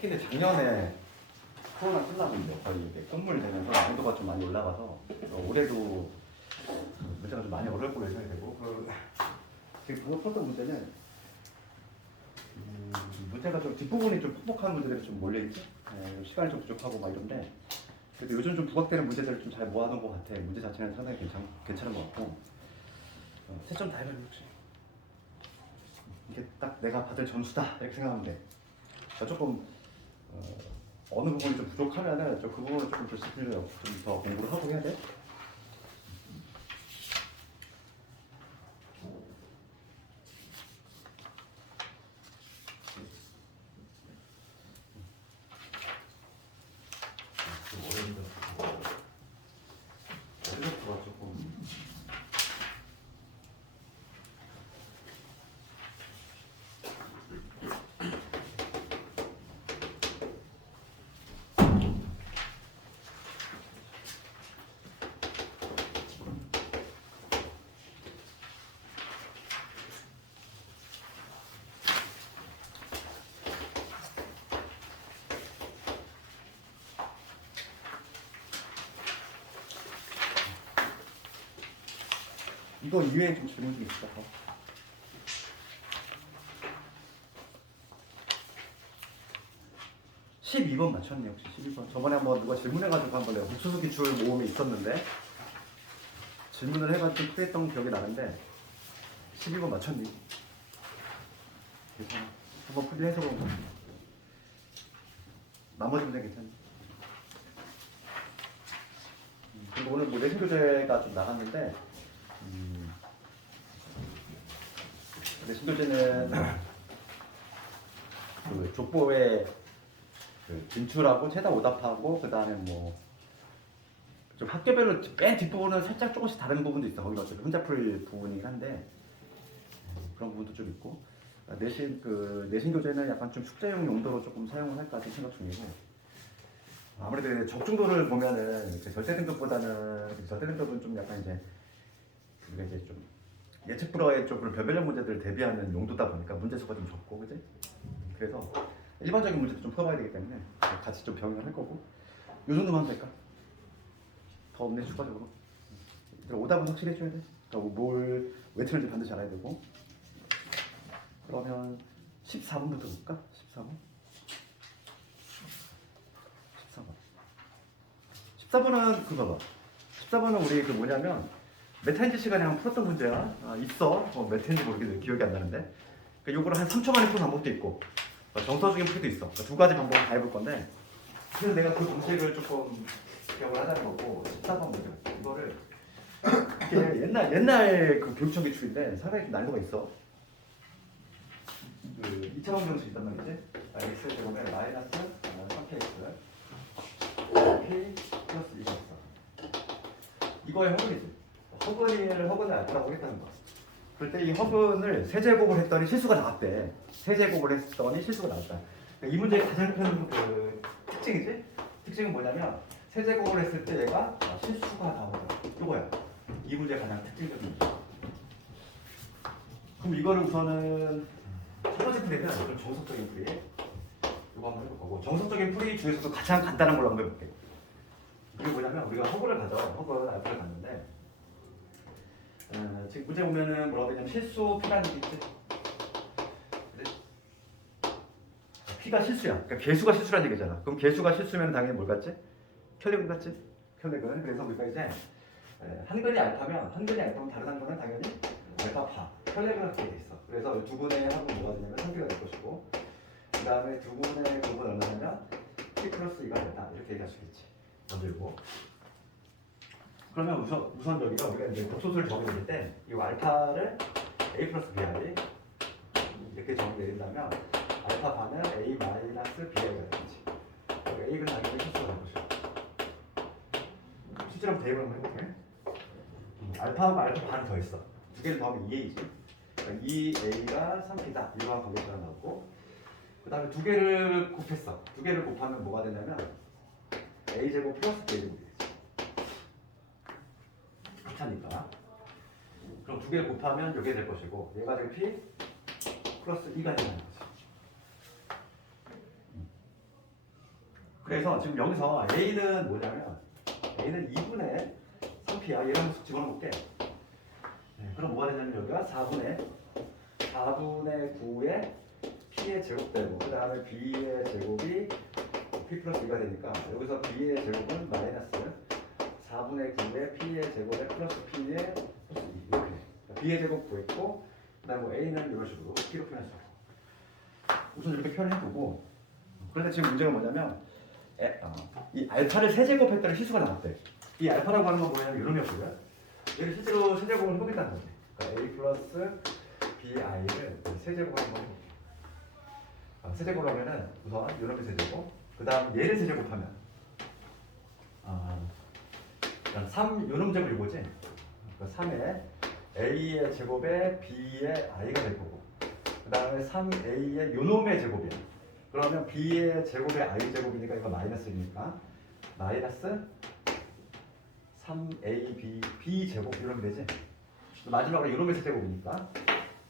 특히 이제 작년에 코로나 끝나고 거의 이제 끝물 되면서 난이도가 좀 많이 올라가서 올해도 문제가 좀 많이 어려울 걸로 예상이 되고 지금 방금 풀었던 문제는 문제가 좀 뒷부분이 좀 퍽퍽한 문제들이 좀 몰려있지? 시간이 좀 부족하고 막 이런데 그래도 요즘 좀 부각되는 문제들을 좀 잘 모아놓은 것 같아. 문제 자체는 상당히 괜찮은 것 같고 채점 다 해가지고 혹시 이게 딱 내가 받을 점수다 이렇게 생각하면 돼. 그러니까 조금 어느 부분이 좀 부족하면은 그 부분을 조금 디스플레이로 좀 더 공부를 하고 해야 돼. 어려워서 조금 이거 이외에 좀 질문이 있을까? 12번 맞췄네. 혹시 12번 저번에 한번 누가 질문해가지고 한번 내가 무수수 기출 모험이 있었는데 질문을 해가지고 풀했던 기억이 나는데 12번 맞췄니? 괜찮아. 한번 풀이해서 보면 나머지 문제 괜찮니? 그리고 오늘 뭐 내신 교재가 좀 나갔는데 내신 교재는 그 족보에 그 진출하고 최다 오답하고 그 다음에 뭐 좀 학교별로 맨 뒷부분은 살짝 조금씩 다른 부분도 있어. 거기가 어차피 혼자 풀 부분이긴 한데 그런 부분도 좀 있고 내신 교재는 약간 좀 숙제용 용도로 조금 사용을 할까 좀 생각 중이고 아무래도 적중도를 보면은 절대 등급보다는 절대 등급은 좀 약간 이제 우리가 이제 좀 예측 불허의 쪽으로 별별형 문제들을 대비하는 용도다 보니까 문제 수가 좀 적고 그지? 그래서 일반적인 문제도 좀 풀어봐야 되기 때문에 같이 좀 병행을 할 거고 요 정도만 하면 될까? 더 없네 추가적으로. 오답은 확실히 해줘야 돼. 그러니까 뭘 외치는지 반드시 알아야 되고. 그러면 14번부터 볼까? 14번. 14번은 그거 봐. 14번은 우리 그 뭐냐면 메타인지 시간에 한번 풀었던 문제야. 있어. 메타인지 모르겠는데 기억이 안 나는데. 그러니까 요거를 한 3초 만에 푸는 방법도 있고 정서적인 풀이도 있어. 그러니까 두 가지 방법을 다 해볼 건데 그래서 내가 그 방식을 조금 기억을 하자는 거고 14번 문제 이거를 이게 옛날 그 교육청 기출인데 상당히 좀 난이도가 있어. 그 2차원 방식 있단 말이지. x 제곱에 마이너스 3px p 플러스 2가 있어. 이거의 허근이지. 허근을 알파라고 했다는 거. 그럴 때 이 허근을 세제곱을 했더니 실수가 나왔대. 세제곱을 했더니 실수가 나왔다. 그러니까 이 문제의 가장 큰 그 특징이지? 특징은 뭐냐면 세제곱을 했을 때 얘가 실수가 나오다. 이거야. 이 문제의 가장 특징적인 문제. 그럼 이거를 우선은 첫 번째 풀이는 좀 정석적인 풀이. 이거 한번 해볼 거고 정석적인 풀이 중에서도 가장 간단한 걸로 한번 해볼게. 이게 뭐냐면 우리가 허근을 가져. 허근 알파를 갔는데 지금 문제 보면은 뭐라고 되냐면 실수 P라는 게 있지. P가 실수야. 그러니까 개수가 실수라는 얘기잖아. 그럼 개수가 실수면 당연히 뭘 같지? 혈액을 같지? 혈액은. 그래서 우리가 이제 한근이 알파면 다른 한근은 당연히 알파파. 혈액을 갖게 돼 있어. 그래서 두 분의 합은 뭐가 되냐면 3P가 될 것이고 그 다음에 두 분의 곱은 얼마냐면 P 플러스 2가 된다. 이렇게 얘기할 수 있겠지. 만들고. 그러면 우선 저기가 우리가 이제 곱소수를 정의낼 때 이 알파를 A 플러스 BI 이렇게 정의내린다면 알파 반은 A 마이너스 BI가 되겠지. A는 당연히 실수가 될 것이고. 실제로 대입을 한번 해볼게. 알파하고 알파 반이 더 있어. 두 개를 더하면 2A지. 그러니까 2A가 3P다. 일반 관계처럼 나오고 그 다음에 두 개를 곱했어. 두 개를 곱하면 뭐가 되냐면 A제곱 플러스 B제곱이 되지. 그렇다니까. 그럼 두 개를 곱하면 이게 될 것이고 얘가 지금 P 플러스 2가 되는 거지. 그래서 지금 여기서 A는 뭐냐면 A는 2분의 3P야. 얘를 한번 집어넣어볼게. 네, 그럼 뭐가 되냐면 여기가 4분의 9의 P의 제곱되고 그 다음에 B의 제곱이 P 플러스 2가 되니까 여기서 B의 제곱은 마이너스 4분의 9의 P의 제곱에 플러스 P의 플러스 2 이렇게 B의 제곱 구했고 그 다음에 뭐 A는 이런 식으로 P로 표현할 수 있고 우선 이렇게 표현해두고 그런데 지금 문제가 뭐냐면 이 알파를 세제곱했더니 실수가 나왔대. 이 알파라고 하는 건 뭐냐면 이런 녀석이야. 얘를 실제로 세제곱을 해보겠다는 거지. 그러니까 A 플러스 BI를 세제곱 한번 해볼게. 세제곱을 하면은 우선 이런 게 세제곱 그 다음 얘를 세제곱하면 3 요놈 제곱 이거지. 그러니까 3의 A의 제곱에 B의 I가 될 거고 그 다음에 3A의 요놈의 제곱이야. 그러면 B의 제곱에 I 제곱이니까 이거 마이너스니까 마이너스 3AB B 제곱 이러면 되지. 마지막으로 요놈의 세제곱이니까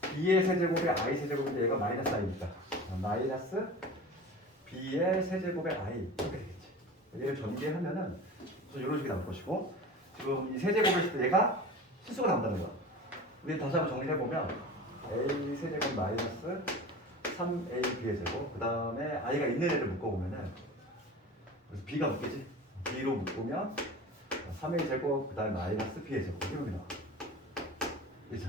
B의 세제곱에 I 세제곱인데 얘가 마이너스 I니까 마이너스 B의 세제곱에 I 이렇게 되겠지. 얘를 전개하면은 이런 식이 나올 것이고 지금 이 세제곱을 했을 때 얘가 실수가 나온다는 거야. 우리 다시 한번 정리해보면 A 세제곱 마이너스 3AB의 제곱 그 다음에 I가 있는 애를 묶어보면은 그래서 B가 묶이지. B로 묶으면 3A 제곱 그 다음에 마이너스 B의 제곱 이렇게 나와. 그죠?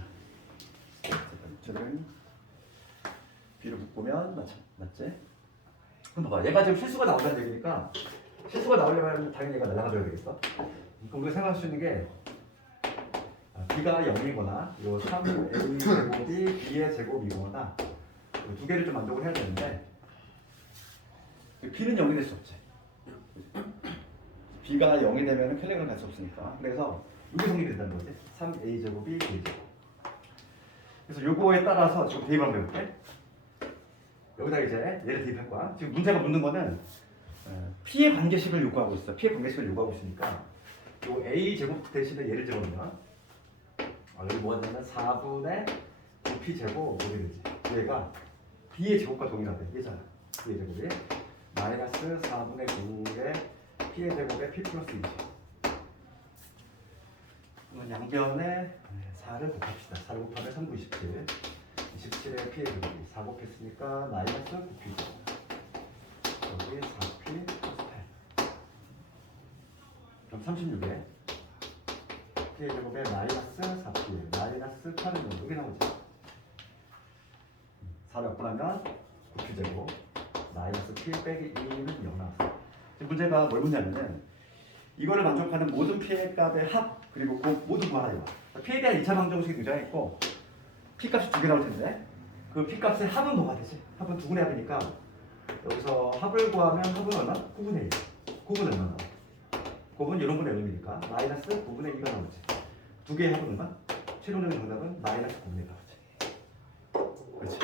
B로 묶으면 맞지? 그럼 봐봐 얘가 지금 실수가 나온다는 얘기니까 실수가 나오려면 당연히 얘가 날아가줘야 되겠어. 그럼 우리가 생각할 수 있는 게 B가 0이거나 이 3A 제곱이 B의 제곱이거나 두 개를 좀 만족을 해야 되는데 B는 0이 될 수 없지. B가 0이 되면 켈렉을 갈 수 없으니까 그래서 이게 성립이 된다는 거지. 3A 제곱이 B 제곱. 그래서 요거에 따라서 지금 대입을 한번 해볼게. 여기다 이제 얘를 대입할 거야. 지금 문제가 묻는 거는 P의 관계식을 요구하고 있어. P의 관계식을 요구하고 있으니까 요 A 제곱 대신에 얘를 집어넣으면 여기 뭐가 되냐면 4분의 9P 제곱 어떻게 되지? 얘가 B의 제곱과 동일하대. 얘잖아. B의 제곱이 마이너스 4분의 9의 P의 제곱에 P 플러스 2지. 그러면 양변에 4를 곱합시다. 4를 곱하면 3, 9, 27. 27에 P의 제곱이 4 곱했으니까 마이너스 9P 제곱. 여기 4P 플러스 8. 그럼 36에 P의 제곱에 마이너스 4P 마이너스 8은 여기 나오지. 4 몇 번 하면 9P 제곱 마이너스 P 빼기 2는 0 나왔어. 지금 문제가 뭘 묻냐면은 이거를 만족하는 모든 P의 값의 합 그리고 그 모든 구하라 이거. P에 대한 2차 방정식이 등장했고 P 값이 두 개 나올 텐데 그 P 값의 합은 뭐가 되지? 합은 2분의 합이니까 여기서 합을 구하면 합은 얼마? 9분의 1. 9분의 얼마 나와? 9분 이런 분의 0이니까 마이너스 9분의 2가 나오지. 두 개의 합은 얼마? 최종적인 정답은 마이너스 9분의 2가 나오지. 그렇지?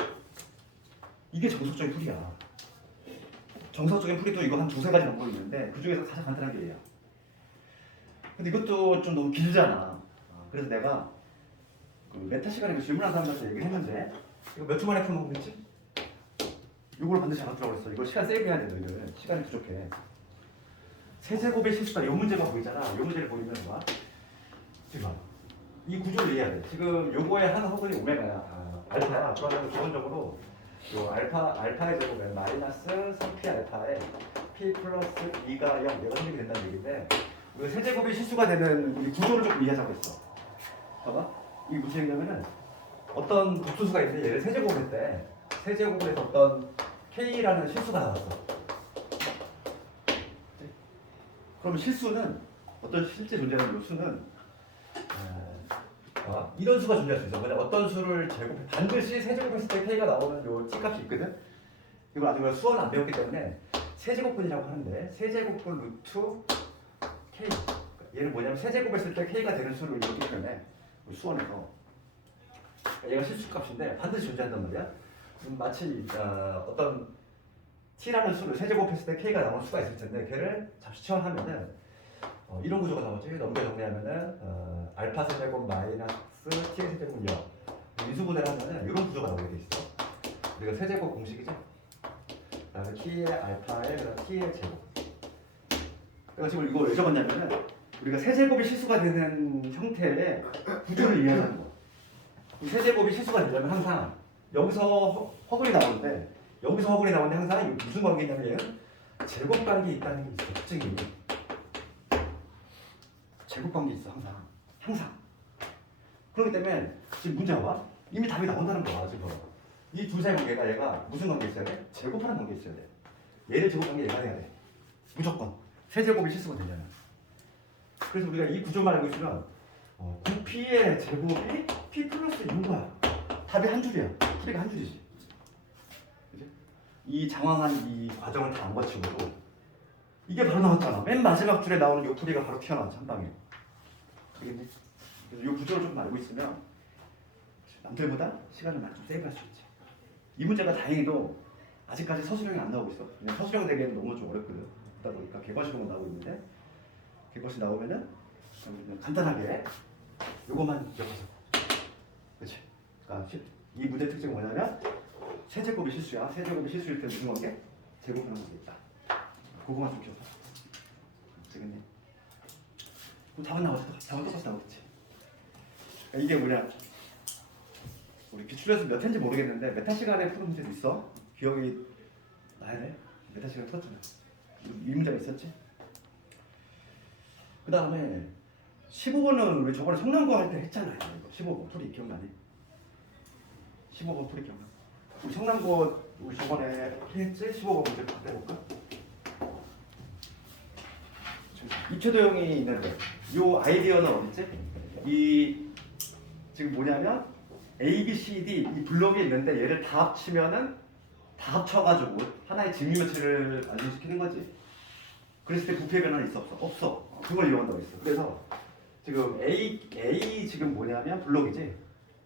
이게 정석적인 풀이야. 정석적인 풀이도 이거 한 두세 가지 방법이 있는데 그 중에서 가장 간단한 게 얘야. 근데 이것도 좀 너무 길잖아. 그래서 내가 그 메타 시간에 질문한 사람들한테 얘기를 했는데 이거 몇 초 만에 풀어보겠지? 이걸 반드시 알아두라고 그랬어. 이걸 시간 세이브해야 돼 너희들. 시간이 부족해. 세제곱의 실수다. 이 문제가 보이잖아. 이 문제를 보이면 봐. 지금 이 구조를 이해해야 돼. 지금 요거의 한 허근이 오메가야. 알파야. 그러면 기본적으로 요 알파의 제곱에 마이너스 3p 알파에 p 플러스 2가 0 얘가 성립이 된다는 얘기인데 우리가 세제곱이 실수가 되는 이 구조를 좀 이해하자고 했어. 봐봐. 이게 무슨 얘기냐면은 어떤 복수수가 있는데 얘를 세제곱을 했대. 세제곱을 해서 어떤 k라는 실수가 나왔어. 그러면 실수는 어떤 실제 존재하는 수는 이런 수가 존재할 수 있어. 뭐냐 어떤 수를 제곱해 반드시 세제곱했을 때 k가 나오는 요 t값이 있거든. 이걸 아직 수원을 안 배웠기 때문에 세제곱분이라고 하는데 세제곱분 루트 k. 얘는 뭐냐면 세제곱했을 때 k가 되는 수를 이렇게 표현해. 수원에서 얘가 실수값인데 반드시 존재한단 말이야. 마치 어떤 t라는 수를 세제곱했을 때 k가 나오는 수가 있을 텐데 걔를 잠시 치환하면은 이런 구조가 나오지. 넘겨 정리하면은 알파 세제곱 마이너스 t의 세제곱 0 인수분해를 하면은 이런 구조가 나오게 돼 있어. 우리가 세제곱 공식이죠. 그다음에 t의 알파에 그다음 t의 제곱 그러니까 지금 이거 왜 적었냐면은 우리가 세제곱이 실수가 되는 형태의 구조를 이해하는 거. 이 세제곱이 실수가 되려면 항상 여기서 허글이 나오는데 여기서 허글이 나오는데 항상 이게 무슨 관계냐면 얘는 제곱 관계 있다는 게 있어. 특징이. 제곱 관계 있어 항상. 그렇기 때문에 지금 문제가 봐. 이미 답이 나온다는 거야 지금. 이 두 사이 관계가 얘가 무슨 관계 있어야 돼? 제곱하는 관계 있어야 돼. 얘를 제곱 관계 얘가 해야 돼. 무조건. 세제곱이 실수가 되려면. 그래서 우리가 이 구조만 알고 있으면 9p의 제곱이 p 플러스 6야. 답이 한 줄이야. 풀이가 한 줄이지. 그치? 이 장황한 이 과정을 다 안 거치고도 이게 바로 나왔잖아. 맨 마지막 줄에 나오는 요 풀이가 바로 튀어나왔지 한 방에. 알겠니? 그래서 이 구조를 좀 알고 있으면 남들보다 시간을 많이 좀 세이브할 수 있지. 이 문제가 다행히도 아직까지 서술형이 안 나오고 있어. 그냥 서술형 되기에는 너무 좀 어렵거든. 그러다 보니까 객관식으로 나오고 있는데 객관식 나오면은 그냥 간단하게 요것만 기억하자. 그렇지? 그러니까 이 문제 특징이 뭐냐면 세제곱이 실수야. 세제곱이 실수일 때 무슨 관계? 제곱하는 관계 있다. 그거만 좀 기억하자. 되겠니? 그럼 답은 나오지. 답은 똑같이 나오겠지. 그러니까 이게 뭐냐? 우리 기출에서 몇 회인지 모르겠는데 메타 시간에 푸는 문제도 있어. 기억이 나야 돼. 메타 시간에 풀었잖아. 이 문제가 있었지. 그 다음에 15번은 우리 저번에 성남고 할 때 했잖아요. 15번 풀이 기억나니? 15번 풀이 기억나? 우리 성남고 우리 저번에 했지? 15번 문제 다 빼볼까? 입체도형이 있는데 이 아이디어는 어딨지? 이 지금 뭐냐면 A, B, C, D 이 블록이 있는데 얘를 다 합치면은 다 합쳐가지고 하나의 직류매체를 완성시키는 거지. 그랬을 때 부피의 변화는 있어 없어? 없어. 그걸 이용한다고 했어. 그래서 지금 A 지금 뭐냐면 블록이지.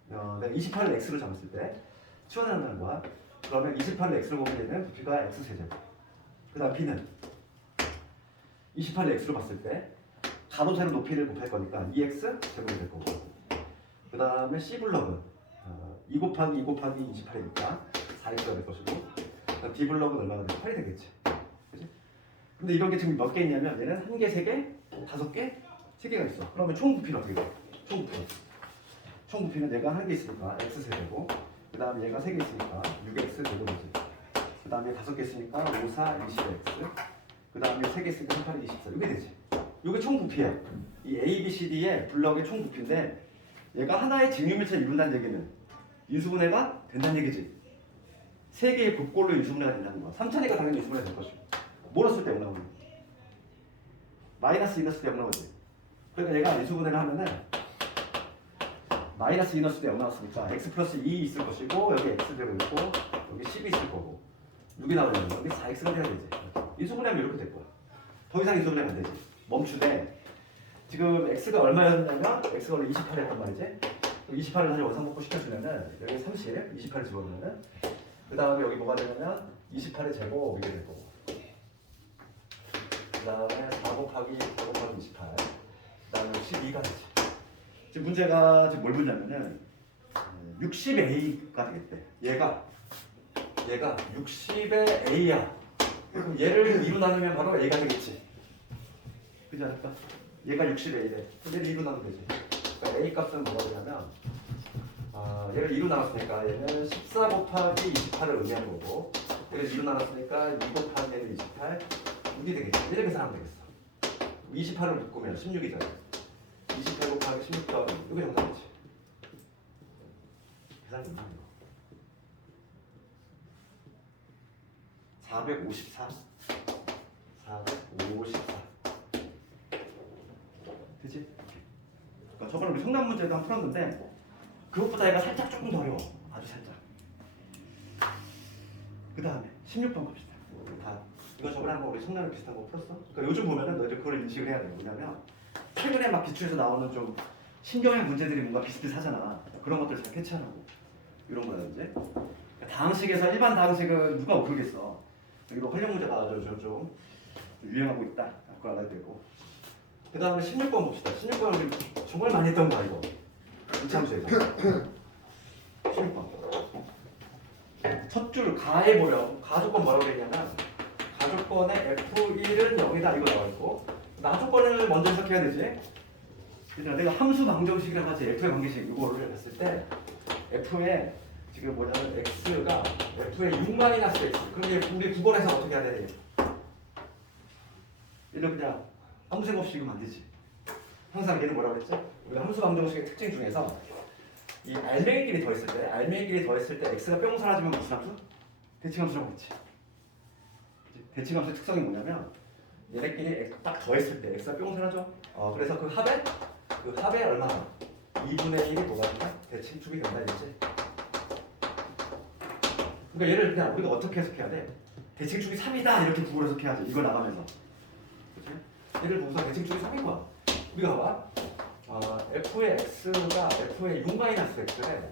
내가 28을 X로 잡았을 때 치워낸다는 거야. 그러면 28을 X로 보면 얘는 부피가 X 세제곱. 그 다음 B는 28을 X로 봤을 때 가로 세로 높이를 곱할 거니까 2X 제곱이 될 거고. 그 다음에 C 블록은 2 곱하기 2 곱하기 28이니까 4X가 될 것이고. D 블록은 얼마가 되면 8이 되겠지. 그치? 근데 이런 게 지금 몇 개 있냐면 얘는 1개, 3개, 5개, 3개가 있어. 그러면 총 부피는 어떻게 돼? 총 부피는 얘가 1개 있으니까 X 세제곱. 그 다음에 얘가 3개 있으니까 6X 제곱이지. 그 다음에 5개 있으니까 5, 4, 20X. 그 다음에 3개 있으니까 18, 24. 이게 되지. 이게 총 부피야. 이 A, B, C, D의 블럭의 총 부피인데 얘가 하나의 직류매체를 이룬다는 얘기는 인수분해가 된다는 얘기지. 3개의 곱골로 인수분해가 된다는 거야. 3차니까 당연히 인수분해가 될 것이고. 뭐로 쓸 때 0 나오는 마이너스 2 넣었을 때 0 나오지. 그러니까 얘가 인수분해를 하면은 마이너스 2 넣었을 때 0 나왔으니까 x 플러스 2 있을 것이고 여기 x 되고 있고 여기 10이 있을 거고 6이 나오려면 여기 4x가 돼야 되지. 인수분해하면 이렇게 될 거야. 더 이상 인수분해가 안 되지. 멈추되 지금 x가 얼마였냐면 x가 원래 28이었단 말이지. 28을 다시 원상복구 시켜주면은 여기 30, 28을 집어넣으면은 그 다음에 여기 뭐가 되냐면 28의 제곱 이게 될 거고 그 다음에 4 곱하기 28 그 다음에 12가 되지. 지금 문제가 지금 뭘 묻냐면은 60A가 되겠대. 얘가 60의 A야. 그럼 얘를 2로 나누면 바로 A가 되겠지. 그지 않을까? 얘가 60A래. 얘를 2로 나누면 되지. 그러니까 A 값은 뭐가 되냐면 얘를 2로 나눴으니까 얘는 14 곱하기 28을 의미하는 거고 얘를 2로 나눴으니까 2 곱하기 얘는 28 이게 되겠지. 이렇게 계산하면 되겠어. 28을 묶으면 16이잖아. 28 곱하기 16점 이게 정답이지. 계산이 있는 거. 454 되지? 그러니까 저번에 우리 성남 문제도 한번 풀었는데 그것보다 얘가 살짝 조금 더 어려워. 아주 살짝. 그 다음에 16번 갑시다. 다 이거 저번에 한번 우리 성남에 비슷한 거 풀었어? 그러니까 요즘 보면은 너희들 그걸 인식을 해야 돼. 뭐냐면 최근에 막 기출에서 나오는 좀 신경의 문제들이 뭔가 비슷비슷하잖아. 그런 것들 잘 캐치하라고. 이런 거라든지. 그러니까 다항식에서 일반 다항식은 누가 모르겠어. 여기로 활용 문제가 좀 유행하고 있다. 그걸 알아야 되고. 그 다음에 16번 봅시다. 16번은 정말 많이 했던 거야 이거. 이참수에서. 16번. 첫 줄 가해보렴. 가조건 뭐라고 되냐면 가조건의 F1은 0이다 이거 나와있고 나 조건을 먼저 해석해야 되지. 그러니까 내가 함수 방정식이라고 하지. F의 관계식 이거를 했을 때 F의 지금 뭐냐면 X가 F의 6-X. 그런데 우리 9번에서 어떻게 해야 돼? 얘는 그냥 아무 생각 없이 읽으면 안 되지. 항상 얘는 뭐라고 했지? 우리가 함수 방정식의 특징 중에서 이 알맹이끼리 더했을 때 X가 뿅 사라지면 무슨 함수? 대칭함수라고 했지. 대칭함수의 특성이 뭐냐면 얘네끼리 딱 더했을 때 X가 뿅 사라져. 그래서 그 합에 얼마나? 2분의 1이 뭐가 된다? 대칭축이 된다 이거지. 그러니까 얘를 그냥 우리가 어떻게 해석해야 돼? 대칭축이 3이다 이렇게 구분 해석해야지. 이거 나가면서. 그치? 얘를 보고서 대칭축이 3인 거야. 우리가 봐봐. F의 X가 F의 6-X래.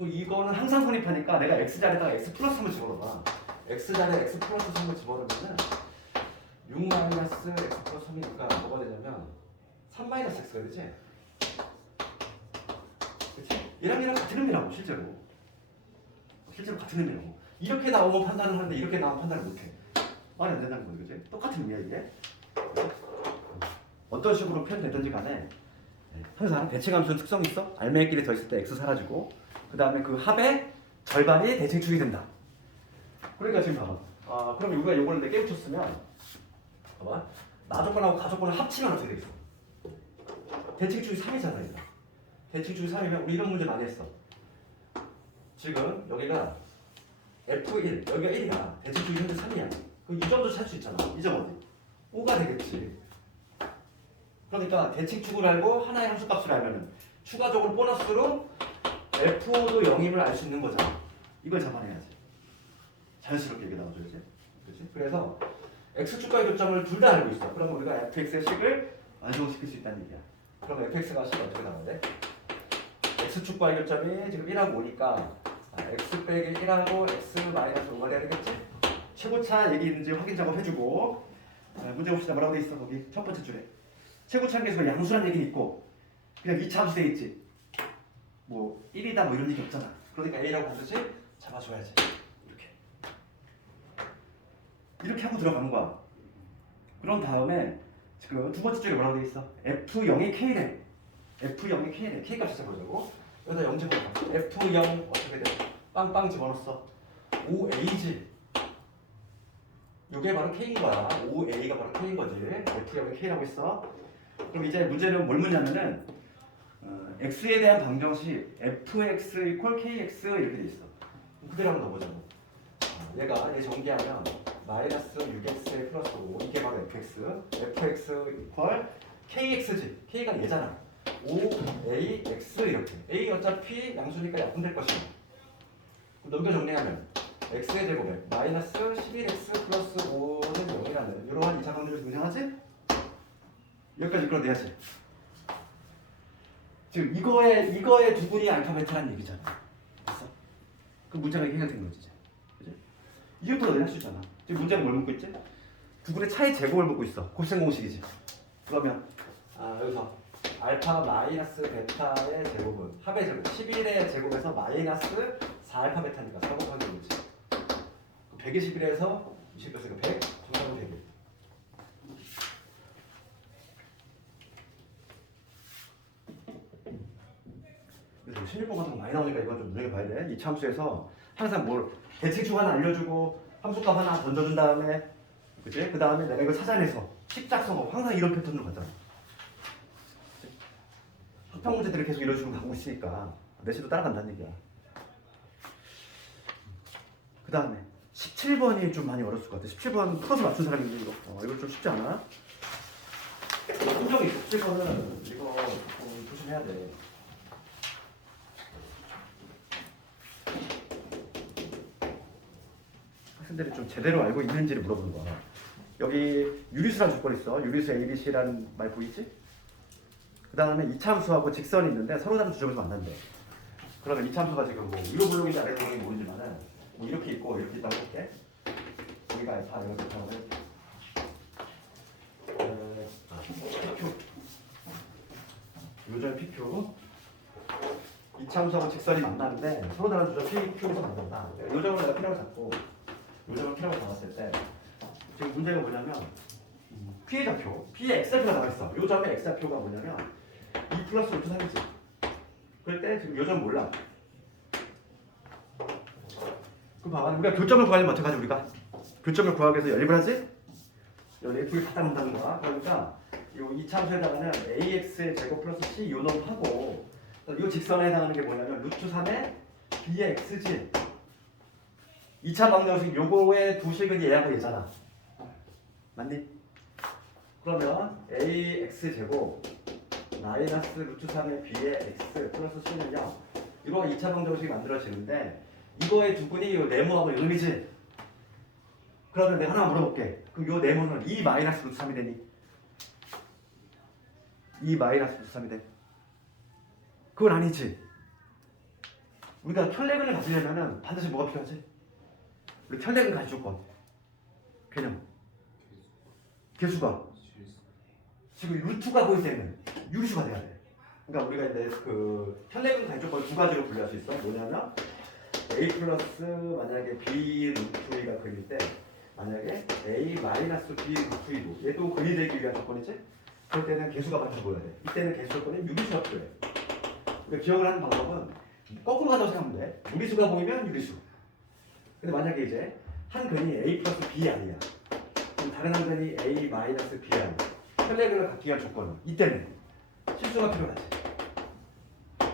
이거는 항상 혼입하니까 내가 X자리에다가 X 플러스 3을 집어넣어봐. X자리에 X 플러스 3을 집어넣으면은 6-X 플러스 3이니까 뭐가 되냐면 3-X가 되지? 그치? 얘랑 같은 의미라고 실제로 같은 의미라고. 이렇게 나오면 판단을 하는데 이렇게 나오면 판단을 못해. 말이 안 된다는 거지, 그치? 똑같은 의미야 이게. 어떤 식으로 표현되든지 간에 항상 대칭함수는 특성이 있어. 알맹이끼리 더했을 때 X 사라지고 그 다음에 그 합의 절반이 대칭축이 된다. 그러니까 지금 봐봐. 그럼 우리가 요거를 내 깨우쳤으면 봐봐. 나 조건하고 가 조건을 합치면 어떻게 되겠어? 대칭축이 3이잖아. 얘가. 대칭축이 3이면 우리 이런 문제 많이 했어. 지금 여기가 F1, 여기가 1이야. 대칭축이 현재 3이야. 그럼 이 점도 찾을 수 있잖아. 이 점 어디? 5가 되겠지. 그러니까 대칭축을 알고 하나의 함수값을 알면은 추가적으로 보너스로 F5도 0임을 알 수 있는 거잖아. 이걸 잡아내야지. 자연스럽게 얘기 나와줘야지. 그렇지? 그래서 X축과의 교점을 둘 다 알고 있어. 그러면 우리가 fx의 식을 완성시킬 수 있다는 얘기야. 그럼 fx가 식 어떻게 나와야 돼? X축과의 교점이 지금 1하고 5니까 x 빼기 1하고 x 마이너스 5가 돼야 되겠지? 최고차 얘기 있는지 확인 작업 해주고. 문제 봅시다. 뭐라고 돼 있어? 거기 첫 번째 줄에 최고차 계수가 양수란 얘기는 있고 그냥 2차 함수 돼 있지. 뭐 1이다 뭐 이런 얘기 없잖아. 그러니까 A라고 부르지 잡아줘야지. 이렇게 하고 들어가는 거야. 그런 다음에 지금 두 번째 줄에 뭐라고 돼 있어? F0이 K래. F0이 K래. K 값 찾아보자고. 여기다 0 집어넣어. F0 어떻게 돼? 빵빵 집어넣었어. 5A지. 이게 바로 K인 거야. 5A가 바로 K인 거지. F0이 K라고 했어. 그럼 이제 문제는 뭘 묻냐면은 X에 대한 방정식 fx equal kx 이렇게 돼 있어. 그대로 한번 넣어보자고. 얘 전개하면 마이너스 6x 플러스 5 이게 바로 fx equal kx지. k가 얘잖아. 5ax 이렇게. a 어차피 양수니까 약분될 것이야. 넘겨 정리하면 x의 제곱에 마이너스 11x 플러스 5는 0이라는 이러한 이차방정식이 등장하지? 여기까지 끌어내야지. 지금 이거의 두 분이 알파벳이라는 얘기잖아. 됐어? 그 문제가 해결된 거지. 그지? 이것도 너네 할 수 있잖아. 지금 문제가 뭘 묻고 있지? 두 분의 차의 제곱을 묻고 있어. 곱셈 공식이지. 그러면 여기서 알파 마이너스 베타의 제곱은 합의 제곱 11의 제곱에서 마이너스 4알파 베타니까 4 곱하기 5지. 121에서 20%가 100, 정답은 100일. 그래서 16번 같은 거 많이 나오니까 이건 좀 눈여겨봐야 돼. 이 함수에서 항상 뭘 대칭축 하나 알려주고 함수값 하나 던져준 다음에 그치? 그 다음에 내가 이거 찾아내서 식작성업 항상 이런 패턴으로 가잖아. 학평 문제들을 계속 이런 식으로 가고 있으니까 내시도 따라간다는 얘기야. 그 다음에 17번이 좀 많이 어려웠을 것 같아. 17번 풀어서 맞춘 사람이 있는데 이거 좀 쉽지 않아? 함정이 17번은 이거 조금 조심해야 돼. 학생들이 좀 제대로 알고 있는지를 물어보는 거야. 여기 유리수라는 조건이 있어. 유리수 ABC라는 말 보이지? 그 다음에 이차함수하고 직선이 있는데 서로 다른 지점에서 만난대. 그러면 이차함수가 지금 뭐 위로 블록인지 아래 블록인지 모르지만은 뭐 이렇게 있고 이렇게 있다고 할게. 여기가 알파 이렇게 있다고 해. PQ. 요점 PQ. 이차함수하고 직선이 만나는데 서로 다른 조점 PQ에서 만난다. 요점을 내가 필요로 잡고 요점을 필요로 잡았을 때 지금 문제가 뭐냐면 P의 좌표, P의 X좌표가 나와 있어. 요 점의 X좌표가 뭐냐면 2 플러스 루트 3이지. 그럴 때 지금 요 점 몰라. 그럼 봐봐. 우리가 교점을 구하려면 어떻게 하지 우리가? 교점을 구하기 위해서 연립을 하지? 연립을 갖다 놓는다는 거야. 그러니까 이 차함수에다가는 AX의 제곱 플러스 C 요 놈 하고 이 직선에 해당하는 게 뭐냐면 루트 3의 B의 X지. 2차 방정식 요거의 두 식은 얘하고 얘잖아. 맞니? 그러면 AX 제곱 마이너스 루트 3의 B의 X 플러스 C는요. 이거 2차 방정식이 만들어지는데 이거의 두 분이 요 네모하고 연립이지. 그러면 내가 하나 물어볼게. 그럼 요 네모는 2 마이너스 루트 3이 되니? 2 마이너스 루트 3이 돼? 그건 아니지. 우리가 혈례근을 가지려면은 반드시 뭐가 필요하지? 우리 혈례근 가지 조건. 개념. 개수가. 지금 루트가 보일 때는 유리수가 돼야 돼. 그러니까 우리가 이제 그 혈례근 가지 조건 두 가지로 분류할 수 있어. 뭐냐면 A 플러스 만약에 B 루트 2가 그릴 때 만약에 A 마이너스 B 루트 2도 얘도 근이 되기 위한 조건이지? 그럴 때는 개수가 같이 보여야 돼. 이때는 개수 조건이 유리수가 필요해. 그러니까 기억을 하는 방법은 거꾸로 가다고 생각하면 돼. 유리수가 보이면 유리수. 근데 만약에 이제 한 근이 A 플러스 B 아니야. 그럼 다른 한 근이 A 마이너스 B 아니야. 혈례근을 갖기 위한 조건은 이때는 실수가 필요하지.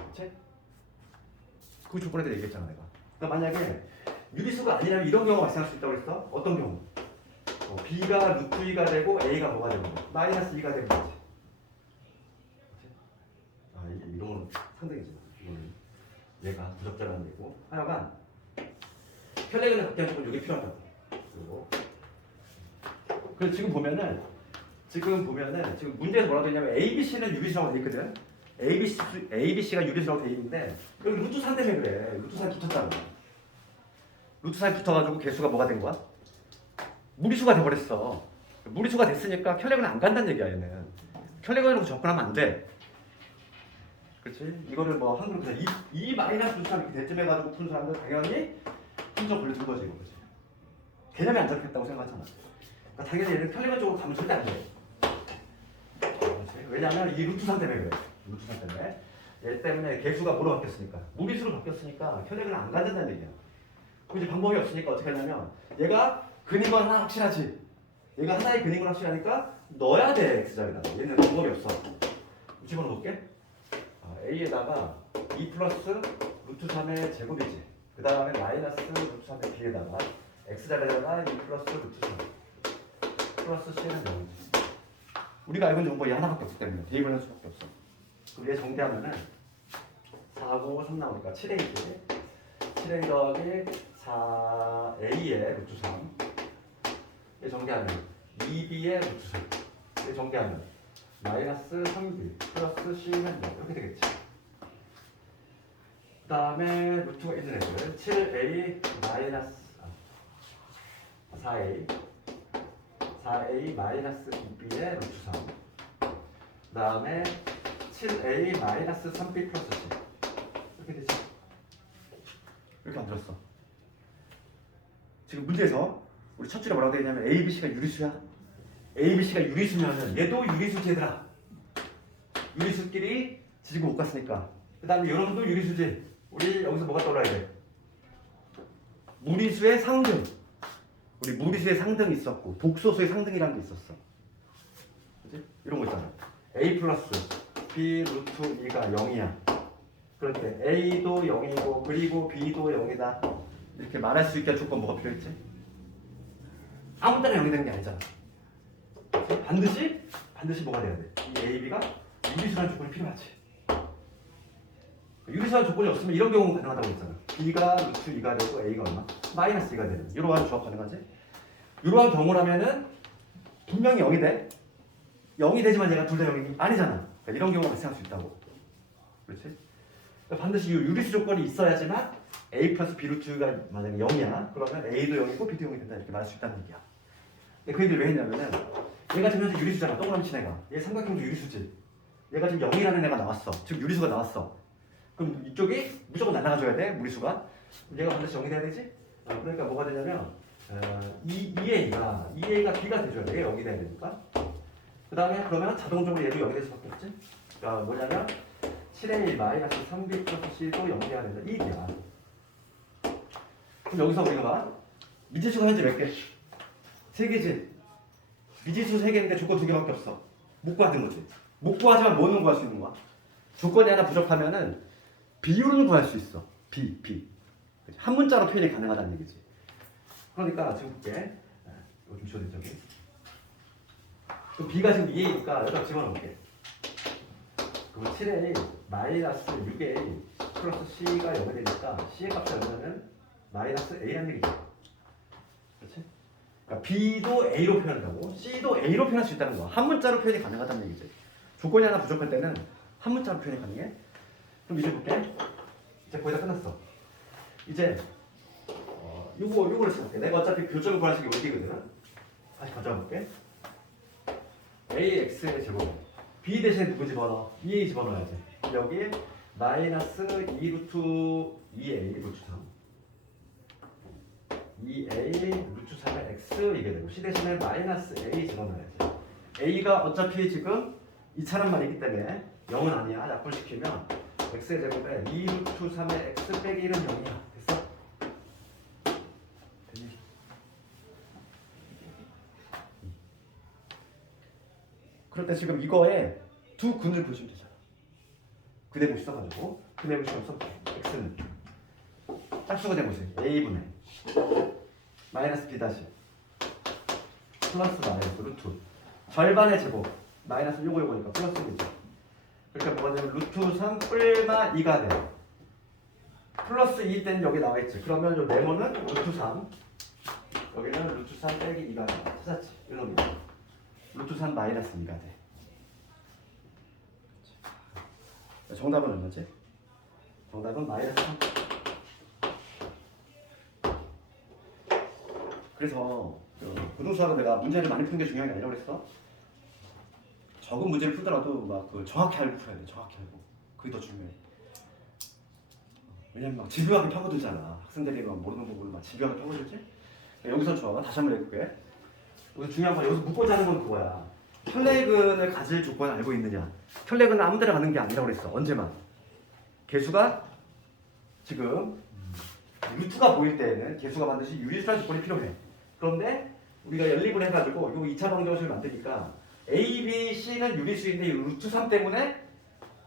그치? 그 조건에 대해 얘기했잖아 내가. 그러니까 만약에 유리수가 아니라면 이런 경우가 발생할 수 있다고 그랬어? 어떤 경우? B가 루트 2가 되고 A가 뭐가 되는 거야? 마이너스 2가 되는 거지. 아, 이런 건 상등이지. 이거는 얘가 부적절한 얘고. 하여간 혈례근을 갖게 하는 건 이게 필요하다고. 그리고 지금 보면은 지금 문제에서 뭐라고 되어 있냐면 ABC는 유리수라고 돼 있거든. ABC가 유리수라고 돼 있는데 여기 루트 3 때문에 그래. 루트 3 붙었다는 거야. 루트 3이 붙어가지고 개수가 뭐가 된 거야? 무리수가 돼버렸어. 무리수가 됐으니까 혈례근은 안 간다는 얘기야 얘는. 혈례근으로 접근하면 안 돼. 그렇지? 이거를 뭐 한글로 그냥 2 마이너스 루트 3 이렇게 대쯤해가지고 푼 사람들 당연히 순서 걸려준 거지 이거. 그렇지? 개념이 안 잡혔다고 생각하잖아. 그러니까 당연히 얘는 혈례근 쪽으로 가면 절대 안 돼. 그렇지? 왜냐하면 이 루트 3 때문에 그래. 루트 3 때문에. 얘 때문에 개수가 뭐로 바뀌었으니까? 무리수로 바뀌었으니까 혈례근은 안 간다는 얘기야. 그럼 이제 방법이 없으니까 어떻게 하냐면 얘가 근인 건 하나 확실하지. 얘가 하나의 근인 건 확실하니까 넣어야 돼 X자리에다가. 얘는 방법이 없어. 집어넣어 볼게. A에다가 2 플러스 루트 3의 제곱이지. 그 다음에 마이너스 루트 3의 B에다가 X자리에다가 2 플러스 루트 3 플러스 C는 0이지. 우리가 알고 있는 정보 얘 하나밖에 없기 때문에 대입을 할 수밖에 없어. 그럼 얘 정리하면은 4고 3 나오니까 7A지. 7A 더하기 4A의 루트 3. 얘 정리하면 2B의 루트 3. 얘 정리하면 마이너스 3B 플러스 C는 0 이렇게 되겠지. 그 다음에 루트가 있는 애들 7A 마이너스 4A 마이너스 2B의 루트 3. 그 다음에 7A 마이너스 3B 플러스 C 이렇게 되지. 이렇게 만들었어. 지금 문제에서 우리 첫 줄에 뭐라고 되어 있냐면 ABC가 유리수야. ABC가 유리수면은 얘도 유리수제더라. 유리수끼리 지지고 못 갔으니까. 그 다음에 여러분도 유리수지. 우리 여기서 뭐가 떠올라야 돼? 무리수의 상등. 우리 무리수의 상등이 있었고 독소수의 상등이라는 게 있었어. 그치? 이런 거 있잖아. A 플러스 B 루트 2가 0이야. 그럴 때 A도 0이고 그리고 B도 0이다. 이렇게 말할 수 있게 조건 뭐가 필요했지? 아무 때나 0이 되는 게 아니잖아. 반드시 뭐가 돼야 돼? 이 A, B가 유리수라는 조건이 필요하지. 유리수라는 조건이 없으면 이런 경우는 가능하다고 했잖아. B가 루트 2가 되고 A가 얼마? 마이너스 2가 되는 이러한 조합 가능하지? 이러한 경우라면은 분명히 0이 돼. 0이 되지만 얘가 둘 다 0이 아니잖아. 그러니까 이런 경우가 발생할 수 있다고. 그렇지? 그러니까 반드시 이 유리수 조건이 있어야지만 A 플러스 B 루트가 만약에 0이야. 그러면 A도 0이고 B도 0이 된다. 이렇게 말할 수 있다는 얘기야. 근데 그 얘기를 왜 했냐면은 얘가 지금 현재 유리수잖아. 동그라미 친 애가. 얘 삼각형도 유리수지. 얘가 지금 0이라는 애가 나왔어. 지금 유리수가 나왔어. 그럼 이쪽이 무조건 날아가줘야 돼. 무리수가. 얘가 반드시 0이 돼야 되지? 그러니까 뭐가 되냐면 2A가 B가 돼줘야 돼. 0이 돼야 되니까. 그 다음에 그러면 자동적으로 얘도 연결될 수밖에 없지. 그러니까 뭐냐면 7a 마이너스 3b 플러스 c도 연결해야 된다. 이 얘기야. 그럼 여기서 우리가 봐. 미지수가 현재 몇 개? 3개지. 미지수 3개인데 조건 2개밖에 없어. 못 구하는 거지. 못 구하지만 뭐는 구할 수 있는 거야? 조건이 하나 부족하면은 비율은 구할 수 있어. B. 한 문자로 표현이 가능하다는 얘기지. 그러니까 지금 볼게. 이거 좀 지워야 되지. 그 B가 지금 2A니까 여기다 집어넣을게. 그럼 7A 마이너스 6A 플러스 C가 0이 되니까 C의 값이 얼마냐면 마이너스 A라는 얘기죠. 그렇지? 그러니까 B도 A로 표현한다고 C도 A로 표현할 수 있다는 거야. 한 문자로 표현이 가능하다는 얘기지. 조건이 하나 부족할 때는 한 문자로 표현이 가능해. 그럼 이제 볼게. 이제 거의 다 끝났어. 이제 요거를 생각해. 내가 어차피 교점을 구할 수 있는 게 어디거든. 다시 가져와 볼게. AX의 제곱 B 대신에 누구 집어넣어? 2A 집어넣어야지. 여기 마이너스 2 루트 2A 루트 3 2A 루트 3의 X 이게 되고 C 대신에 마이너스 A 집어넣어야지. A가 어차피 지금 이차란 말이기 때문에 0은 아니야. 약분시키면 X의 제곱에 2 루트 3의 X 빼기 1은 0이야. 됐어? 됐니? 그럴 때 지금 이거에 두 근을 보시면 되잖아. 근해공식 써가지고 근해공식 써볼게. X는 짝수가 되고지 A분의 마이너스 B 다시 플러스 마이너스 루트 절반의 제곱 마이너스 요거니까 플러스 1이죠. 그러니까 뭐가 되면 루트 3 뿔마 2가 돼. 플러스 2 때는 여기 나와있지. 그러면 요 네모는 루트 3 여기는 루트 3 빼기 2가 돼. 찾았지? 이놈이 루트 3 마이너스 2가 돼. 정답은 얼마지? 정답은 마이너스 3. 그래서 고등수학은 내가 문제를 많이 푸는 게 중요한 게 아니라고 그랬어. 적은 문제를 풀더라도 막 그 정확히 알고 풀어야 돼. 정확히 알고. 그게 더 중요해. 왜냐면 막 집요하게 파고들잖아. 학생들이 막 모르는 부분을 막 집요하게 파고들지. 여기서 좋아. 다시 한번 해볼게. 여기서 중요한 건 여기서 묻고자 하는 건 그거야. 혈내근을 가질 조건을 알고 있느냐. 혈내근은 아무 데나 가는 게 아니라고 그랬어. 언제만. 개수가 지금 루트가 보일 때에는 개수가 반드시 유리수란 조건이 필요해. 그런데 우리가 연립을 해가지고 요 2차 방정식을 만드니까 A, B, C는 유리수인데 이 루트 3 때문에